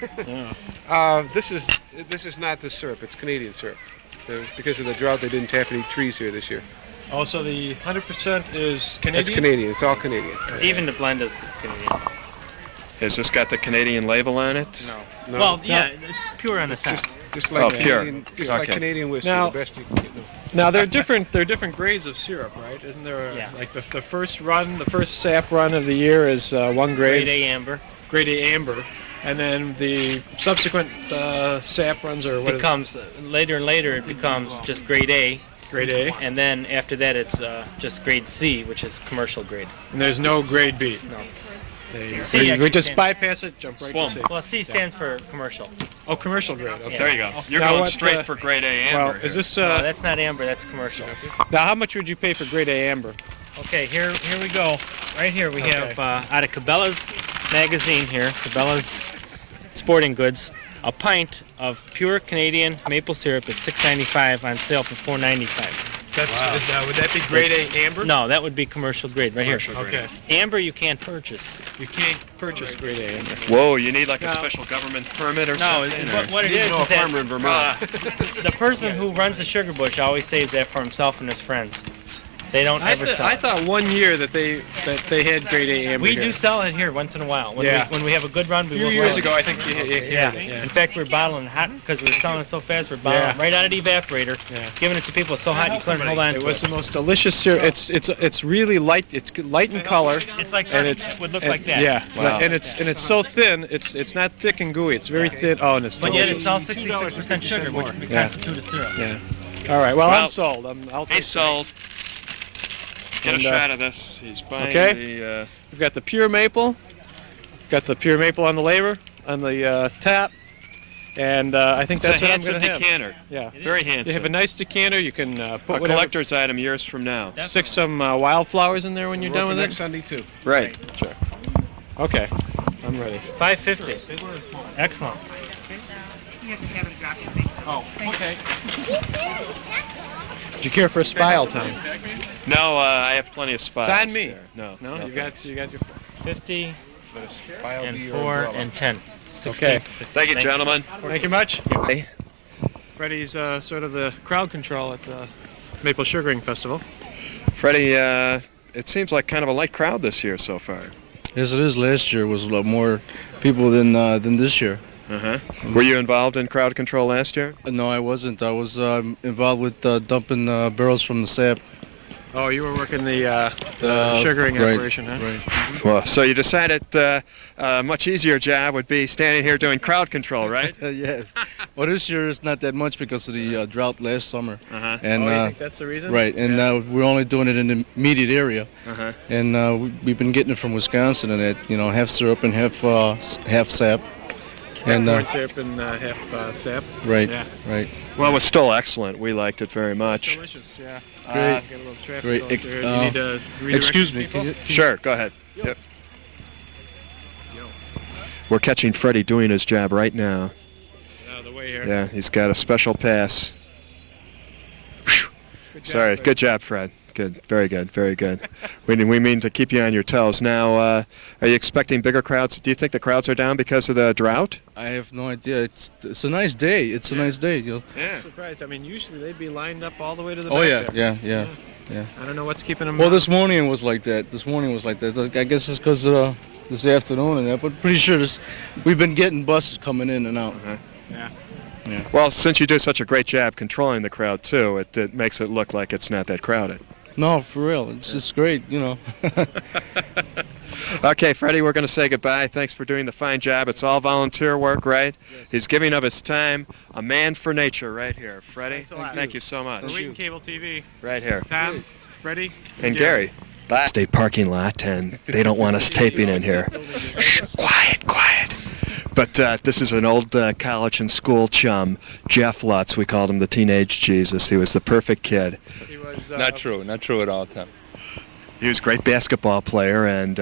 this is not the syrup. It's Canadian syrup. Because of the drought, they didn't tap any trees here this year. Oh, so the 100% is Canadian? It's Canadian. It's all Canadian. Even the blend is Canadian. Has this got the Canadian label on it? No. Well, yeah, it's pure on the top. Just like pure. Canadian, just like Okay. Canadian whiskey, Now- the best you can get. Now there are different grades of syrup, right? Isn't there? Yeah. Like the first sap run of the year is one grade. Grade A amber. Grade A amber, and then the subsequent sap runs are what? Becomes later and later. It becomes just grade A. Grade A. And then after that, it's just grade C, which is commercial grade. And there's no grade B. No. We C actually just stands- bypass it, jump right Boom. to C. Well, C stands for commercial. Oh, commercial grade. Okay. There you go. You're Now going what, straight for grade A amber. Well, here. is this? No, that's not amber. That's commercial. Now, how much would you pay for grade A amber? Okay, here we go. Right here we Okay. have out of Cabela's magazine here, Cabela's Sporting Goods, a pint of pure Canadian maple syrup is $6.95 on sale for $4.95. Would that be grade A amber? No, that would be commercial grade right Commercial here. grade. Okay. Amber you can't purchase. You can't purchase grade A amber. Whoa, you need like a No. special government permit or No, something? what it is No, a is that farmer in Vermont. the person who runs the sugar bush always saves that for himself and his friends. They don't ever sell I it. thought 1 year that they had grade A amber. We here. do sell it here once in a while. Yeah. When we have a good run, we A few will years sell it. ago, I think you Yeah. yeah. In fact, we're bottling hot because we're selling it so fast. We're bottling Yeah. right out of the evaporator, Yeah. giving it to people so hot you couldn't hold on It to was it. the most delicious syrup. It's really light. It's light in color. It's like and it would look and- like that. Yeah. Wow. And it's so thin. It's not thick and gooey. It's very thin. Oh, and it's But yet delicious. it's all 66% sugar, which Yeah. constitutes a syrup. Yeah. All right. Well, Well, I'm sold. I'll take He's sold. Get a And, shot of this. He's buying okay. the... We've got the pure maple. Got the pure maple on the label, on the top, and I think It's that's a what I'm handsome going to have. decanter. Yeah. Very You have a handsome. nice decanter. You can A put whatever, collector's item years from now. stick some wildflowers in there when you're We're done open with next it. Sunday too. Right. Sure. Okay. I'm ready. $5.50. Excellent. Oh, okay. Do you care for a spile, Tom? No, I have plenty of spots. It's on me. there. No, No, no you got thanks. your. 50 Spile and be your 4 umbrella. and 10. Okay. 16. Thank you, gentlemen. Thank you much. Hey. Freddie's sort of the crowd control at the Maple Sugaring Festival. Freddie, it seems like kind of a light crowd this year so far. Yes, it is. Last year was a lot more people than this year. Uh-huh. Were you involved in crowd control last year? No, I wasn't. I was involved with dumping barrels from the sap. Oh, you were working the sugaring right, operation, huh? Right. Well, so you decided a much easier job would be standing here doing crowd control, right? Yes. Well, this year it's not that much because of the drought last summer. Uh-huh. And Oh, you think that's the reason? right, and we're only doing it in the immediate area. Uh-huh. And we've been getting it from Wisconsin, and half syrup and half sap. And corn syrup and half sap. Right. Yeah. Right. Well, it was still excellent. We liked it very much. Delicious, yeah. Great. Got a little traffic Great. going through here. You need to redirect Excuse me. people? Sure, go ahead. Yep. We're catching Freddie doing his job right now. Out of the way here. Yeah, he's got a special pass. Whew. Good job, Sorry, Fred. good job, Fred. Good. Very good. Very good. We mean to keep you on your toes. Now, are you expecting bigger crowds? Do you think the crowds are down because of the drought? I have no idea. It's a nice day. It's a nice day. Yeah. I'm surprised. I mean, usually they'd be lined up all the way to the Oh back yeah, there. yeah. I don't know what's keeping them. Well, this morning it was like that. I guess it's because this afternoon and that. But pretty sure we've been getting buses coming in and out. Yeah. Yeah. Well, since you do such a great job controlling the crowd too, it makes it look like it's not that crowded. No, for real. It's just great, you know. Okay, Freddie, we're going to say goodbye. Thanks for doing the fine job. It's all volunteer work, right? Yes. He's giving of his time. A man for nature right here. Freddie, thank you so much. For Wheaton Cable TV. Right here. Tom, Freddie, and Gary. Bye. State parking lot, and they don't want us taping in here. Quiet, quiet. But this is an old college and school chum, Jeff Lutz. We called him the Teenage Jesus. He was the perfect kid. He was, not true at all, Tom. He was a great basketball player, and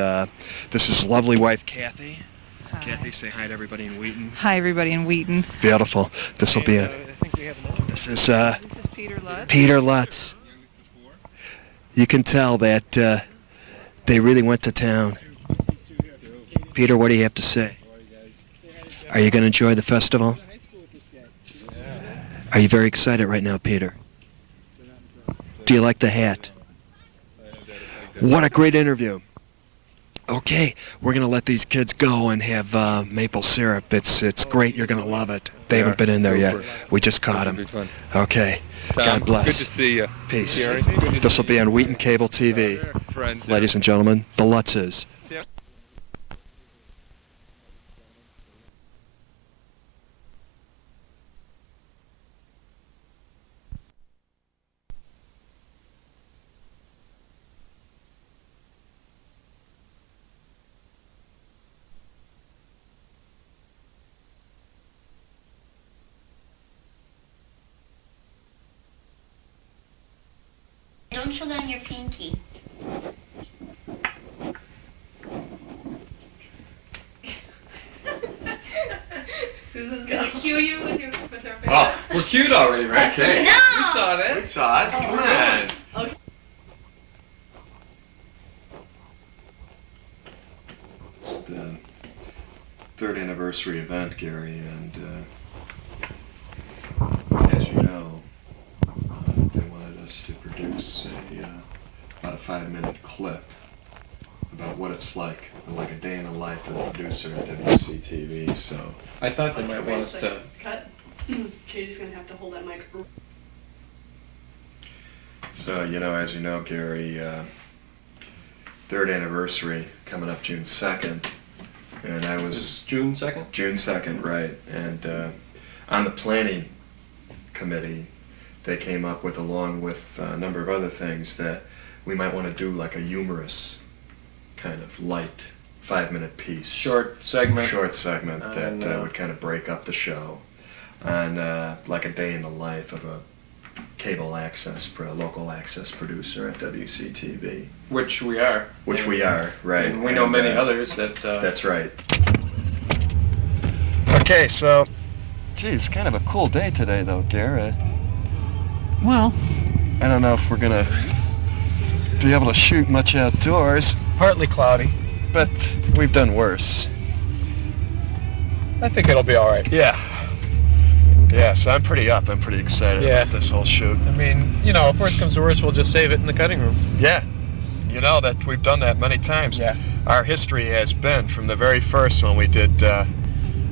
this is his lovely wife, Kathy. Hi. Kathy, say hi to everybody in Wheaton. Hi, everybody in Wheaton. Beautiful. This will be a. This is Peter Lutz. Peter Lutz. You can tell that they really went to town. Peter, what do you have to say? Are you going to enjoy the festival? Are you very excited right now, Peter? Do you like the hat? What a great interview. Okay, we're going to let these kids go and have maple syrup. It's great. You're going to love it. They haven't been in there yet. We just caught them. Okay. Tom, God bless. Good to see you. Peace. Gary, This will be on Wheaton Cable TV. Friends, Ladies and gentlemen, the Lutzes. Don't show them your pinky. Susan's gonna cue you with her face. Oh, we're cued already, right? Okay. No! We saw that. We saw it. Come on. Okay. It's the third anniversary event, Gary, and as you know, they wanted us to produce about a 5-minute clip about what it's like a day in the life of a producer at WCTV. So I thought they might want us to. Cut. Katie's gonna have to hold that mic. So, as you know, Gary, third anniversary coming up June 2nd, and I was June 2nd? June 2nd, right. And on the planning committee, they came up with, along with a number of other things, that we might want to do like a humorous kind of light 5-minute piece. Short segment that would kind of break up the show on like a day in the life of a local access producer at WCTV. Which we are. Right. And we know many others that... That's right. Okay, so, geez, kind of a cool day today, though, Gary. Well, I don't know if we're going to be able to shoot much outdoors. Partly cloudy. But we've done worse. I think it'll be all right. Yeah. Yeah, so I'm pretty excited about this whole shoot. I mean, if worst comes to worst, we'll just save it in the cutting room. Yeah. That we've done that many times. Yeah. Our history has been from the very first one we did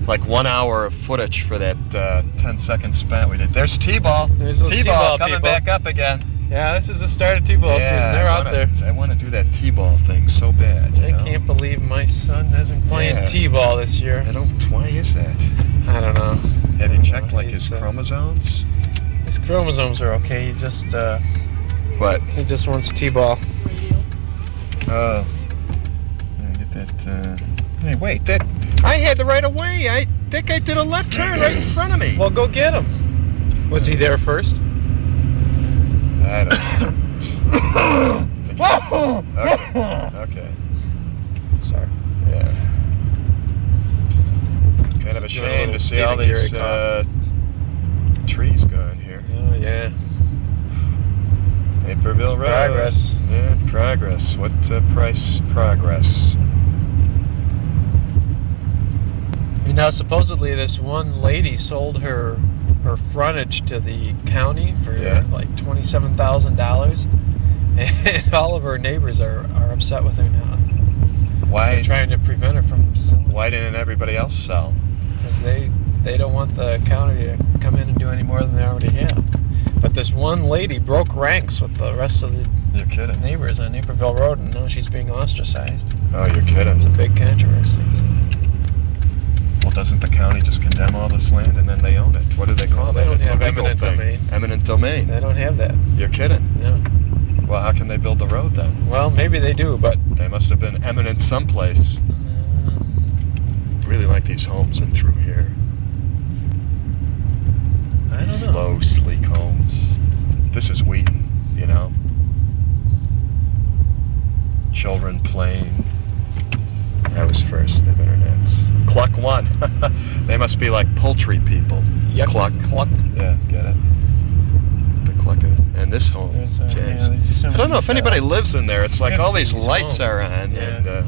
like 1 hour of footage for that 10-second span we did. There's T-ball. There's those T-ball coming people. back up again. Yeah, this is the start of T-ball season. They're out there. I want to do that T-ball thing so bad. I can't believe my son isn't playing T-ball this year. Why is that? I don't know. Have you checked like his chromosomes? His chromosomes are okay. He just what? He just wants T-ball. Oh. Get that. Hey, wait! I had the right of way. I think I did a left turn right in front of me. Well, go get him. Was he there first? I don't know. Okay. Sorry. Yeah. Kind of a shame to see all these trees going here. Oh, yeah. Naperville Road. Progress. Yeah, progress. What price progress? Now, supposedly, this one lady sold her frontage to the county for like $27,000, and all of her neighbors are upset with her now. Why? They're trying to prevent her from selling. Why didn't everybody else sell? Because they don't want the county to come in and do any more than they already have. But this one lady broke ranks with the rest of the You're kidding. neighbors on Naperville Road, and now she's being ostracized. Oh, you're kidding. It's a big controversy. Well, doesn't the county just condemn all this land and then they own it? What do they call They that? don't It's have a legal eminent thing. domain. Eminent domain. They don't have that. You're kidding. No. Well, how can they build the road then? Well, maybe they do, but They must have been eminent someplace. Really like these homes in through here. I don't These know. low, sleek homes. This is Wheaton, you know. Children playing. That was first, the internets. Cluck one. They must be like poultry people. Yep. Cluck. Cluck. Yeah, get it? The cluck of it. And this home, There's, jeez. there's just so I don't know many if anybody lives in there. It's like all these 50s lights homes. are on. Yeah.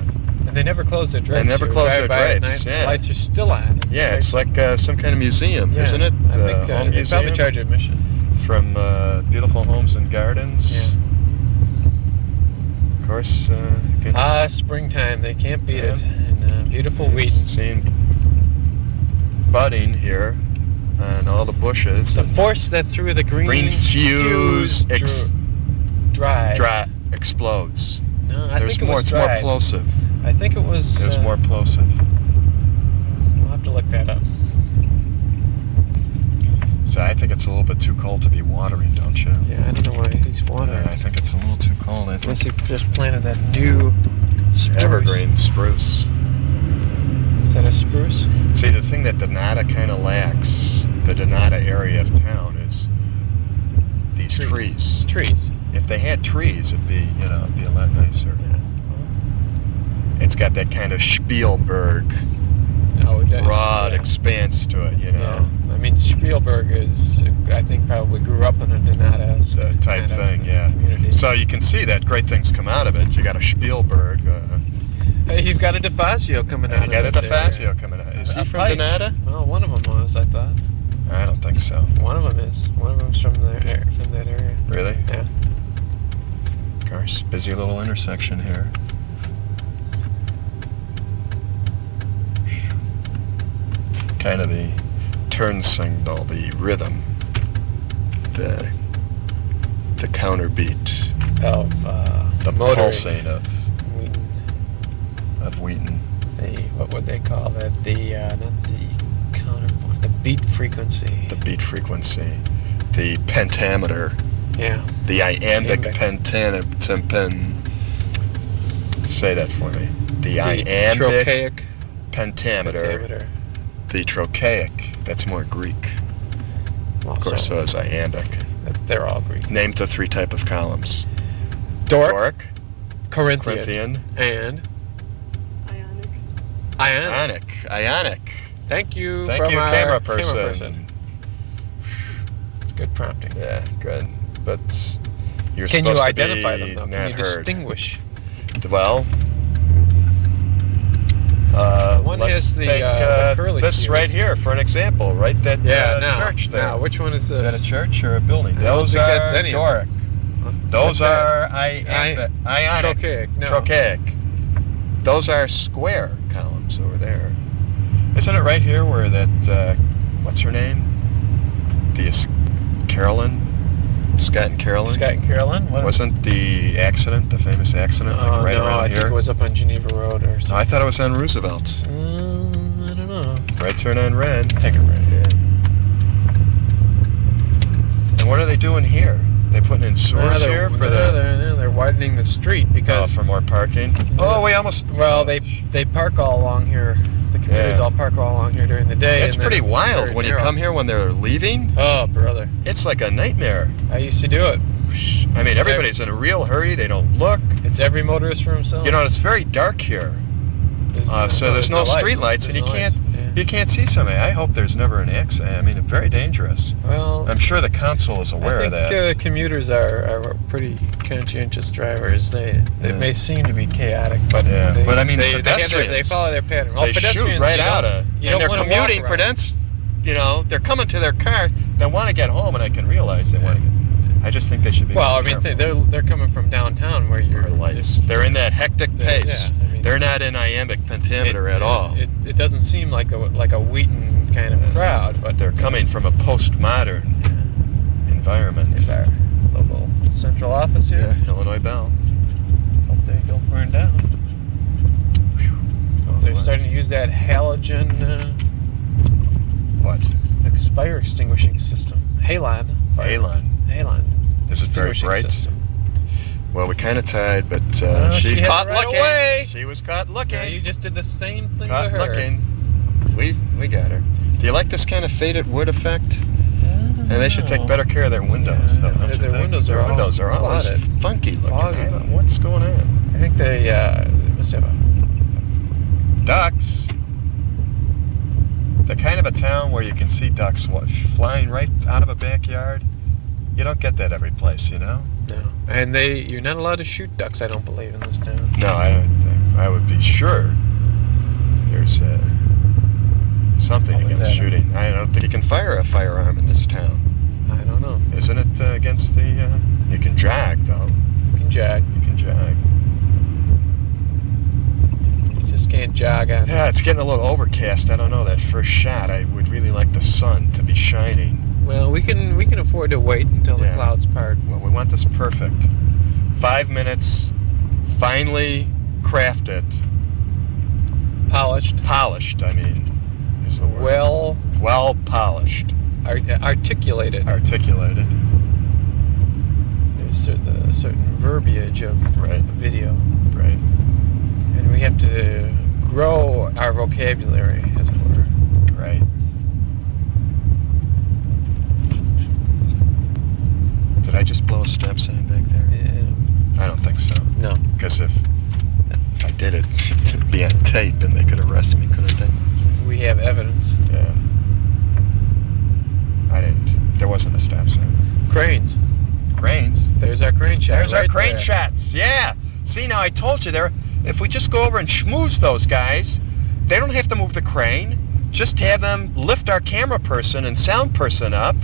And they never close their drapes. They never You close drive their by at drapes, night, yeah. The lights are still on. yeah, it's like some kind of museum, Yeah, isn't it? I think Home they probably museum charge admission. from Beautiful Homes and Gardens. Yeah. Of course, goodness. Springtime. They can't beat Yeah. it. And beautiful Wheaton. Seeing budding here and all the bushes. The and force that threw the green fuse dry. explodes. No, I There's think it more. was It's more dried. plosive. I think it was. There's more plosive. We'll have to look that up. So I think it's a little bit too cold to be watering, don't you? Yeah, I don't know why he's watering. I think it's a little too cold. I Unless think he just planted that new spruce. evergreen spruce. Is that a spruce? See, the thing that Donata kind of lacks, the Donata area of town, is these trees. Trees. If they had trees, it'd be, it'd be a lot nicer. It's got that kind of Spielberg, broad expanse to it, Yeah. I mean, Spielberg is, I think, probably grew up in a Donata type thing, yeah. community. So you can see that great things come out of it. You got a Spielberg. Hey, you've got a DeFazio coming out You got a of it there. DeFazio coming out. Is he from Pike. Donata? Well, one of them was, I thought. I don't think so. One of them is. One of them's from that area. Really? Yeah. Of course, busy little intersection here. Kind of the turn signal, the rhythm, the counterbeat Of the motoring. pulsing of Wheaton. Wheaton. What would they call that? Not the counterpoint, the beat frequency. The beat frequency, the pentameter. Yeah. The iambic Iambic. Say that for me. The iambic trochaic pentameter. The trochaic. That's more Greek. Of course, so is iambic. They're all Greek. Name the three type of columns. Doric, Corinthian, and Ionic. Thank you. Thank from you, our camera person. It's good prompting. Yeah, good. But you're Can you supposed to identify be them though? Can not you heard. distinguish? Well, One let's has the take curly this cues. right here for an example. Right, that now, church there. Now, which one is this? Is that a church or a building? I don't Those think are that's any of Doric. them. Those What's are that? ionic. Trochaic. No. Trochaic. Those are square columns over there. Isn't it right here where that, what's her name? Carolyn? Scott and Carolyn? Scott and Carolyn? Wasn't the accident, the famous accident, like right no, around I here? think it was up on Geneva Road or something. No, I thought it was on Roosevelt. I don't know. Right turn on red. Take a red. Yeah. And what are they doing here? They putting in sewers here for They're widening the street because for more parking. Oh, we almost. Well, they park all along here. The commuters all park all along here during the day. It's and then pretty wild very when you narrow. come here when they're leaving. Oh, brother. It's like a nightmare. I used to do it. I mean, everybody's in a real hurry. They don't look. It's every motorist for himself. You know, it's very dark here. So there's no street lights, and you can't. You can't see somebody. I hope there's never an accident. I mean, it's very dangerous. Well, I'm sure the council is aware of that. I think commuters are pretty conscientious drivers. They may seem to be chaotic, but but I mean, they pedestrians, follow their pattern. Well, they shoot pedestrians, right out of. You And don't they're want to walk commuting. around. You know, they're coming to their car. They want to get home, and I can realize they want to get. I just think they should be. Well, more I mean, careful. they're coming from downtown where you're lights. They're in that hectic pace. Yeah, I mean, they're not in iambic pentameter at all. It doesn't seem like a Wheaton kind of crowd, but they're coming from a postmodern environment. Is our local central office here? Yeah, Illinois Bell. Hope they don't burn down. They're starting to use that halogen. What? Fire extinguishing system. Halon. Halon. Is it very extinguishing bright? system. Well, we kind of tied, but She had caught it right looking. away. She was caught looking. Yeah, you just did the same thing Caught to her. looking. We got her. Do you like this kind of faded wood effect? And they should take better care of their windows, though. Don't you Their think? windows Their are all windows are always clouded. funky looking. Foggy. I don't know what's going on. I think they must have a Ducks. The kind of a town where you can see ducks flying right out of a backyard. You don't get that every place, you know? No. And you're not allowed to shoot ducks, I don't believe, in this town. No, I don't think. I would be sure there's something What was against that? shooting. I don't think you can fire a firearm in this town. I don't know. Isn't it against the... you can jag, though. You can jag. You can jag. You just can't jog on. Yeah, it's getting a little overcast. I don't know. That first shot, I would really like the sun to be shining. Well, we can afford to wait until the clouds part. Well, we want this perfect. 5 minutes, finely crafted. Polished. Polished, I mean, is the word. Well polished. Articulated. Articulated. There's a certain verbiage of video. Right. And we have to grow our vocabulary, as it were. Right. Did I just blow a stop sign back there? Yeah. I don't think so. No. Because if I did it, it'd be on tape and they could arrest me, couldn't they? We have evidence. Yeah. I didn't. There wasn't a stop sign. Cranes. Cranes? There's our crane shot. There's our right crane there. shots. Yeah. See, now I told you there. If we just go over and schmooze those guys, they don't have to move the crane. Just have them lift our camera person and sound person up.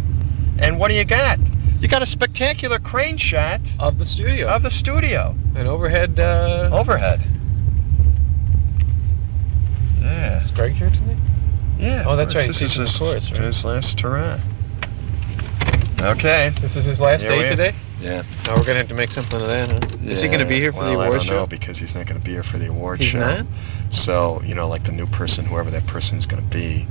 And what do you got? You got a spectacular crane shot of the studio. Of the studio. An overhead. Overhead. Yeah. Is Greg here tonight? Yeah. Oh, that's right. This He's is teaching the course, right? his last hurrah. Okay. This is his last Here day we are. today? Yeah. Now we're going to have to make something of that, huh? Is he going to be here for the award I don't show? know, because he's not going to be here for the award He's show. not? So, you know, like the new person, whoever that person is going to be,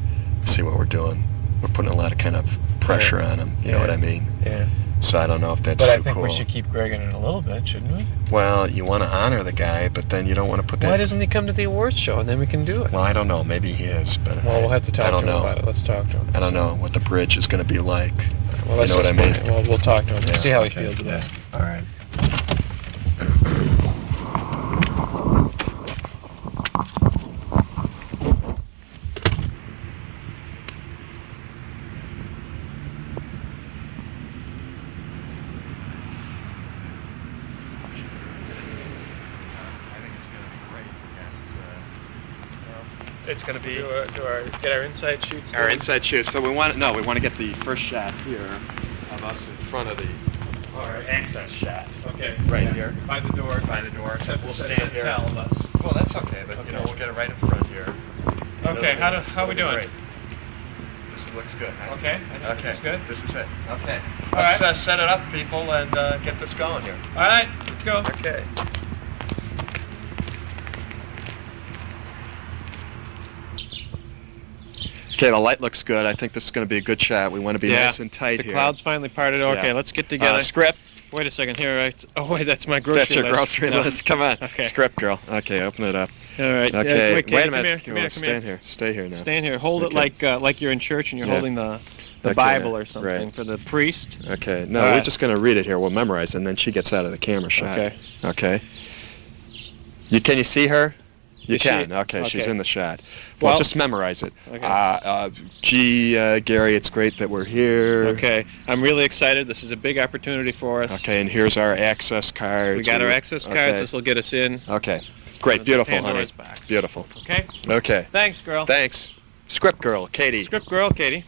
see what we're doing. We're putting a lot of kind of pressure on him. You know what I mean? Yeah. So I don't know if that's But too I think cool. we should keep Greg in it a little bit, shouldn't we? Well, you want to honor the guy, but then you don't want to put that... Why doesn't he come to the awards show and then we can do it? Well, I don't know. Maybe he is, but Well, we'll have to talk I to don't him know. about it. Let's talk to him. I don't know what the bridge is going to be like. Well, You let's know what I just mean? find- Well, we'll talk to him. Yeah, See how okay, he feels about it. All right. It's going to be get our inside shoots. our done? inside shoots, but we want to get the first shot here of us in front of the access shot. Okay. Right here. By the door. By the door. Except We'll it says stand here. tell us. Well, that's okay, but you know we'll get it right in front here. Okay. How we It'll be doing? great. This looks good. Huh? Okay. I think this is good. This is it. Okay. All Let's right. set it up, people, and get this going here. All right. Let's go. Okay. Okay, the light looks good. I think this is going to be a good shot. We want to be nice and tight the here. clouds finally parted. Okay, Yeah. let's get together. Script. Wait a second. Here, right? Oh wait, that's my grocery That's your list. grocery No. list. Come on. Okay. Script, girl. Okay, open it up. All right. Okay. Wait, Wait a come minute. here, come here, Stand come here. here. Stay here now. Stand here. Hold Okay. it like you're in church and you're Yeah. holding the Okay, Bible or something right. for the priest. Okay. No, All we're right. just going to read it here. We'll memorize it, and then she gets out of the camera shot. Okay. Okay. Can you see her? You Is she- can. Okay, she's okay. in the shot. Well, Well- just memorize it. Okay. Gee, Gary, it's great that we're here. Okay, I'm really excited. This is a big opportunity for us. Okay, and here's our access cards. We got our access cards. Okay. This will get us in. Okay. Great. The Beautiful, Pandora's honey. box. Beautiful. Okay. Okay. Thanks, girl. Thanks. Script girl, Katie. Script girl, Katie.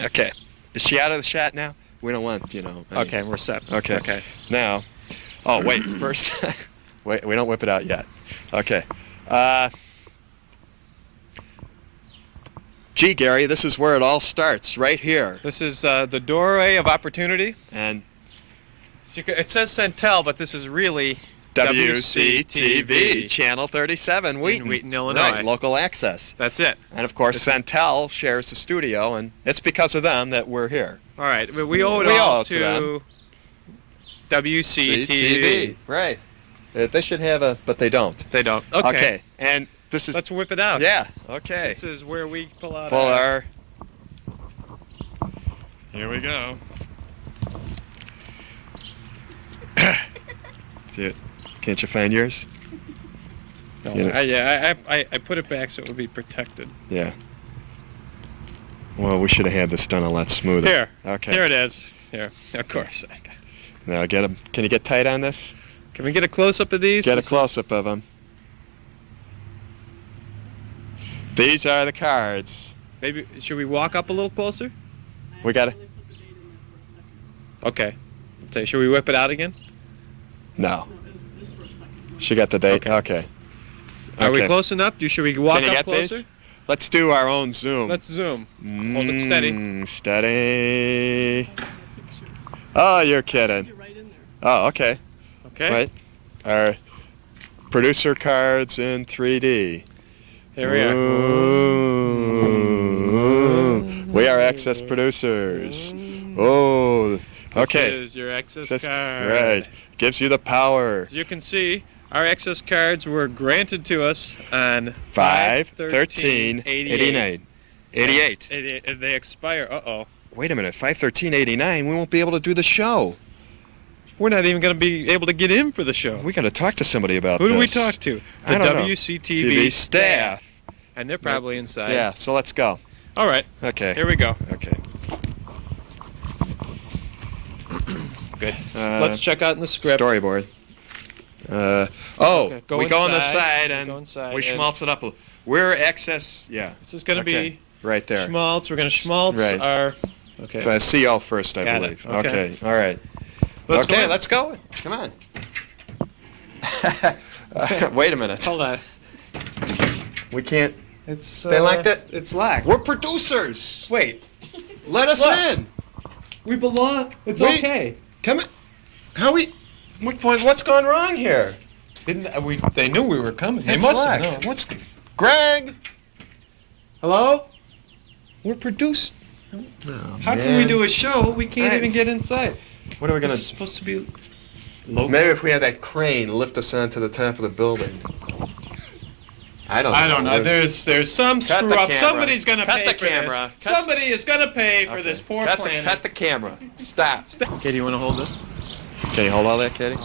Okay. Is she out of the shot now? We don't want, I mean- Okay, we're set. Okay. Okay. Now, oh, wait, first, wait, we don't whip it out yet. Okay. Gee, Gary, this is where it all starts, right here. This is the doorway of opportunity. And It says Centel, but this is really WCTV, Channel 37, Wheaton. Wheaton, Illinois. Right, local access. That's it. And of course, Centel shares the studio, and it's because of them that we're here. All right, but we owe it We all owe it to them. to WCTV. Right. They should have a, but they don't. They don't. Okay. And this is. Let's whip it out. Yeah. Okay. This is where we pull out Pull our... Here we go. Can't you find yours? No, You know- I put it back so it would be protected. Yeah. Well, we should have had this done a lot smoother. Here. Okay. Here it is. Here. Of course. Now get them. Can you get tight on this? Can we get a close-up of these? Get a This is- close-up of them. These are the cards. Maybe, should we walk up a little closer? We got to. Okay. So should we whip it out again? No. She got the date. Okay. Are we Okay. close enough? Should we walk Can you up get closer? these? Let's do our own zoom. Let's zoom. Hold it steady. Steady. Oh, you're kidding. Oh, okay. Okay. Right. Our producer cards in 3D. Here we are. Ooh. We are access producers. Oh. Okay. This is your access Access- card. Right. Gives you the power. As you can see, our access cards were granted to us on 5/13/89. 88. And they expire. Uh-oh. Wait a minute. 5/13/89. We won't be able to do the show. We're not even going to be able to get in for the show. We got to talk to somebody about Who this. do we talk to? I The don't know. WCTV staff. And they're probably inside. Yeah. So let's go. All right. Okay. Here we go. Okay. Good. Let's check out in the script. Storyboard. Okay, go we go on the inside, side we and go inside we and- schmaltz it up. We're access. Yeah. This is going to Okay. be right there. schmaltz. We're going to schmaltz Right. our... Okay. CO first, I Got it. believe. Okay. All right. Let's okay, go. let's go. Come on. Wait a minute. Hold on. We can't. It's They liked it? It's locked. We're producers. Wait. Let us Look. in. We belong. It's We- okay. Come on. How we? What's gone wrong here? Didn't we? They knew we were coming. They It's must locked. have known. What's? Greg. Hello? We're produced. How can we do a show? We can't Right. even get inside. What are we gonna? This is supposed to be local. Maybe if we had that crane lift us onto the top of the building. I don't know. There's some Cut screw the up. camera. Somebody's gonna Cut pay the for camera. this. Somebody is gonna pay for this poor cut planet. cut the camera. Stop. Katie, you want to hold this? Can you hold all that, Katie?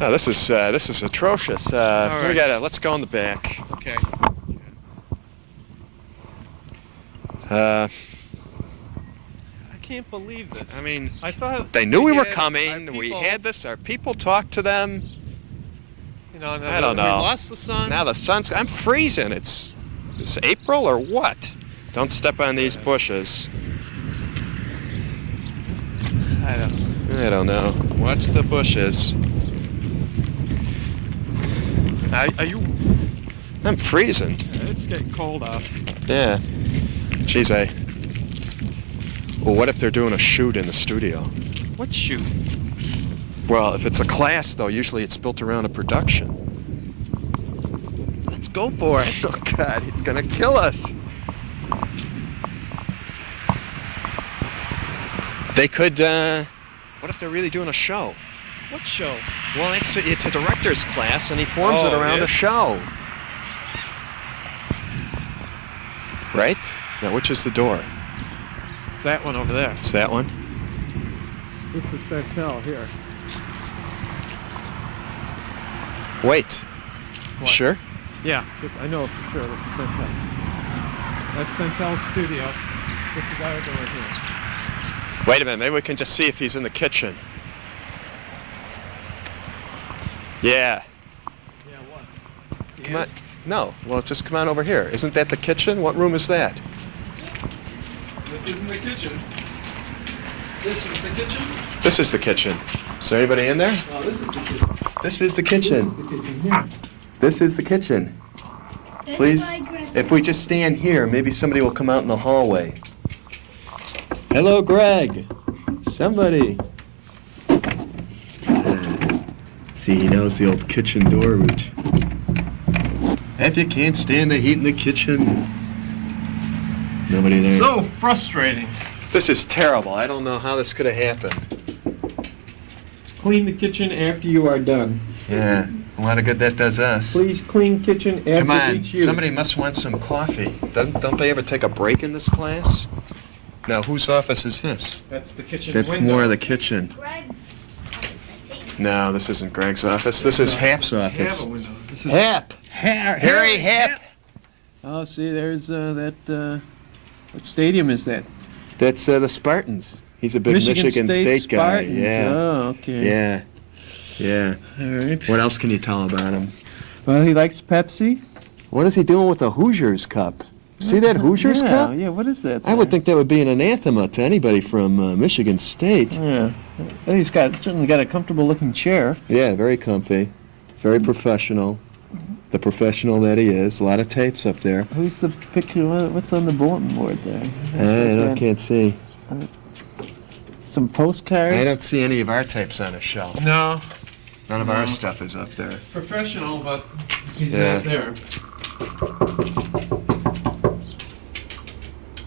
Oh, this is atrocious. We right. gotta. Let's go in the back. Okay. Uh, I can't believe this. I mean, I thought they knew we were had coming. our We people- had this. Our people talked to them. You know, I don't know. We lost the sun. Now the sun's. I'm freezing. It's April or what? Don't step on these bushes. I don't know. Watch the bushes. Are you? I'm freezing. It's getting cold out. Yeah. Geez, well, what if they're doing a shoot in the studio? What shoot? Well, if it's a class, though, usually it's built around a production. Let's go for it. Oh, God, he's gonna kill us. They could, what if they're really doing a show? What show? Well, it's a director's class, and he forms it Oh, around yeah? a show. Right? Now, which is the door? It's that one over there. It's that one? This is Centel here. Wait. What? Sure? Yeah, I know for sure. This is Centel. That's Centel's studio. This is our door here. Wait a minute. Maybe we can just see if he's in the kitchen. Yeah. Yeah, what? Come on. No. Well, just come on over here. Isn't that the kitchen? What room is that? This isn't the kitchen. This is the kitchen? This is the kitchen. Is there anybody in there? Oh, this is the kitchen. This is the kitchen. This is the kitchen here. This is the kitchen. Please, if we just stand here, maybe somebody will come out in the hallway. Hello, Greg. Somebody. See, he knows the old kitchen door route. If you can't stand the heat in the kitchen, nobody there. So frustrating. This is terrible. I don't know how this could have happened. Clean the kitchen after you are done. Yeah, a lot of good that does us. Please clean kitchen after Come on, each use. somebody must want some coffee. Don't they ever take a break in this class? Now, whose office is this? That's the kitchen That's window. more of the kitchen. No, this isn't Greg's office. This is Hap's office. Have a window. This is Hap! Harry Hap! Oh, see, there's that, what stadium is that? That's the Spartans. He's a big Michigan State guy. Spartans. Yeah. Oh, okay. Yeah. Yeah. All right. What else can you tell about him? Well, he likes Pepsi. What is he doing with the Hoosiers cup? See that Hoosiers cup? Yeah, what is that? I would think that would be an anathema to anybody from Michigan State. Yeah. Well, he's certainly got a comfortable looking chair. Yeah, very comfy. Very professional. The professional that he is. A lot of tapes up there. Who's the picture? What's on the bulletin board there? I can't see. Some postcards? I don't see any of our tapes on a shelf. No. None of our stuff is up there. Professional, but he's Yeah. not there.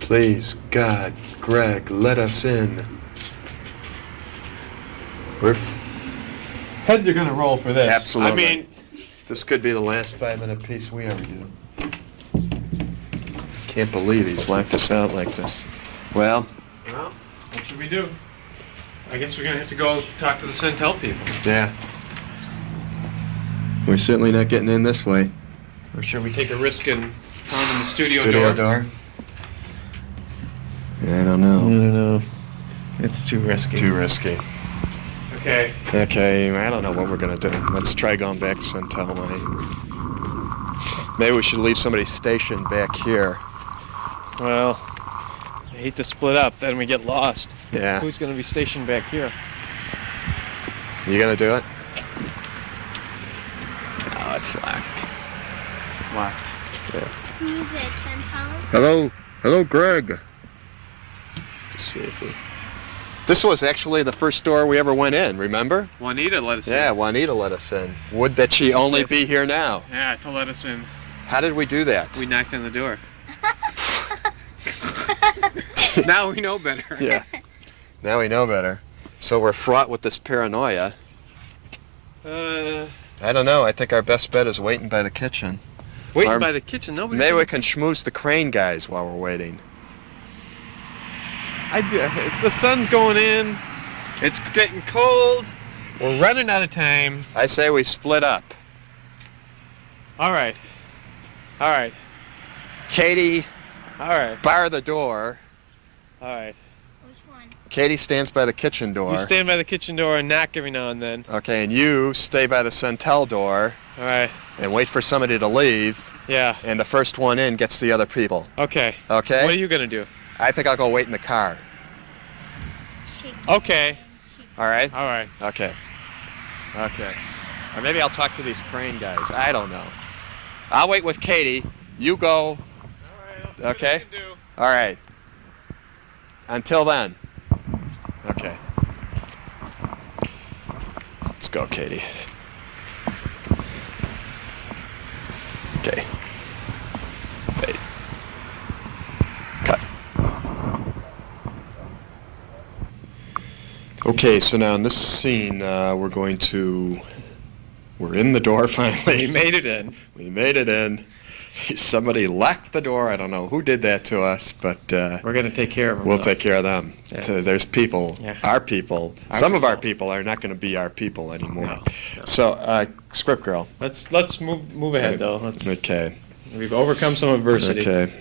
Please, God, Greg, let us in. Heads are going to roll for this. Absolutely. I mean, this could be the last 5-minute piece we ever do. Can't believe he's locked us out like this. Well, what should we do? I guess we're going to have to go talk to the Centel people. yeah. We're certainly not getting in this way. Or should we take a risk and pound in the studio door? I don't know. I don't know. It's too risky. Too risky. Okay. Okay, I don't know what we're gonna do. Let's try going back to Centel Way. Maybe we should leave somebody stationed back here. Well, I hate to split up, then we get lost. Yeah. Who's going to be stationed back here? You gonna do it? No, it's locked. It's locked. Yeah. Who's it, Centel? Hello. Hello, Greg. Let's see if he... This was actually the first door we ever went in, remember? Juanita let us in. Yeah, Juanita let us in. Would that she only be here now. Yeah, to let us in. How did we do that? We knocked on the door. Now we know better. Yeah. Now we know better. So we're fraught with this paranoia. I don't know. I think our best bet is waiting by the kitchen. Waiting by the kitchen? Nobody. Maybe we can schmooze the crane guys while we're waiting. The sun's going in. It's getting cold. We're running out of time. I say we split up. All right. All right. Katie, All right. bar the door. All right. Which one? Katie stands by the kitchen door. You stand by the kitchen door and knock every now and then. Okay, and you stay by the Centel door. All right. And wait for somebody to leave. Yeah. And the first one in gets the other people. Okay. Okay? What are you going to do? I think I'll go wait in the car. Okay. All right? All right. Okay. Okay. Or maybe I'll talk to these crane guys. I don't know. I'll wait with Katie. You go. All right. I'll see Okay? what I can do. All right. Until then. Okay. Let's go, Katie. Okay. Wait. Cut. Okay, so now in this scene, we're in the door finally. We made it in. We made it in. somebody locked the door. I don't know who did that to us, but We're going to take care of them. we'll though. take care of them. Yeah. So there's people, Yeah. our people. Our Some of our people. people are not going to be our people anymore. No, no. So, Script Girl. Let's move ahead though. Okay. We've overcome some adversity. Okay.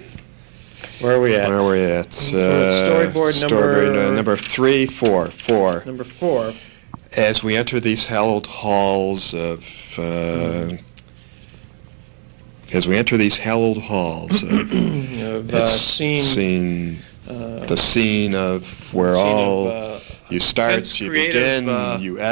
Where are we at? Where are we at? Storyboard number 3, 4. Number 4. As we enter these hallowed halls of, as we enter these hallowed halls of, the scene of where scene all of, you start, intense you creative, begin, you